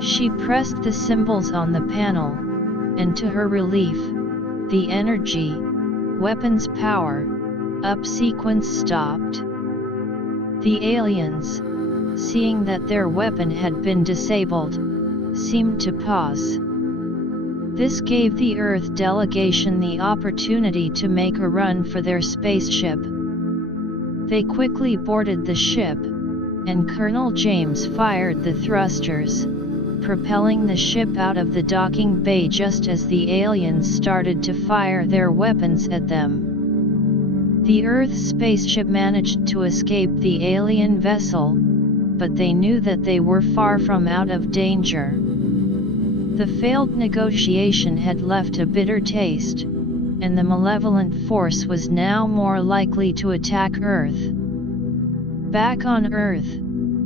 She pressed the symbols on the panel, and to her relief, the energy weapon's power-up sequence stopped. The aliens, seeing that their weapon had been disabled, seemed to pause. This gave the Earth delegation the opportunity to make a run for their spaceship. They quickly boarded the ship, and Colonel James fired the thrusters, propelling the ship out of the docking bay just as the aliens started to fire their weapons at them. The Earth spaceship managed to escape the alien vessel, but they knew that they were far from out of danger. The failed negotiation had left a bitter taste, and the malevolent force was now more likely to attack Earth. Back on Earth,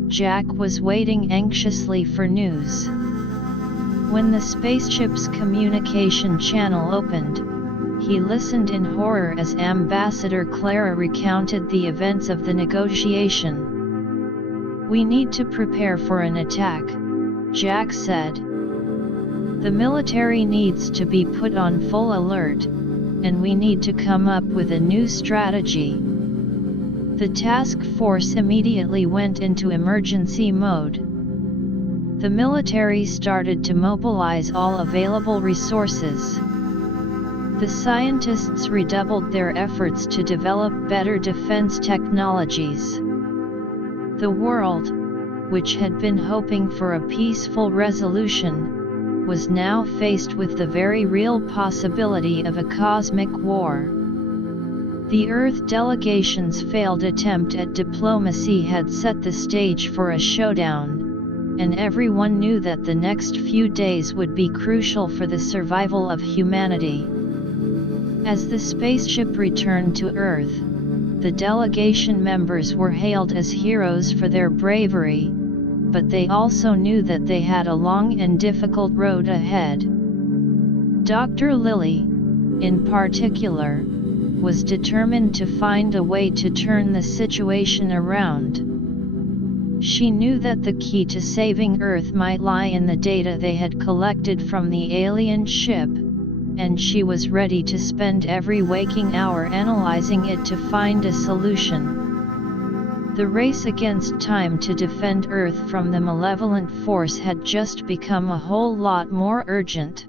Jack was waiting anxiously for news. When the spaceship's communication channel opened, he listened in horror as Ambassador Clara recounted the events of the negotiation. "We need to prepare for an attack," Jack said. "The military needs to be put on full alert, and we need to come up with a new strategy." The task force immediately went into emergency mode. The military started to mobilize all available resources. The scientists redoubled their efforts to develop better defense technologies. The world, which had been hoping for a peaceful resolution, was now faced with the very real possibility of a cosmic war. The Earth delegation's failed attempt at diplomacy had set the stage for a showdown, and everyone knew that the next few days would be crucial for the survival of humanity. As the spaceship returned to Earth, the delegation members were hailed as heroes for their bravery, but they also knew that they had a long and difficult road ahead. Dr. Lily, in particular, was determined to find a way to turn the situation around. She knew that the key to saving Earth might lie in the data they had collected from the alien ship, and she was ready to spend every waking hour analyzing it to find a solution. The race against time to defend Earth from the malevolent force had just become a whole lot more urgent.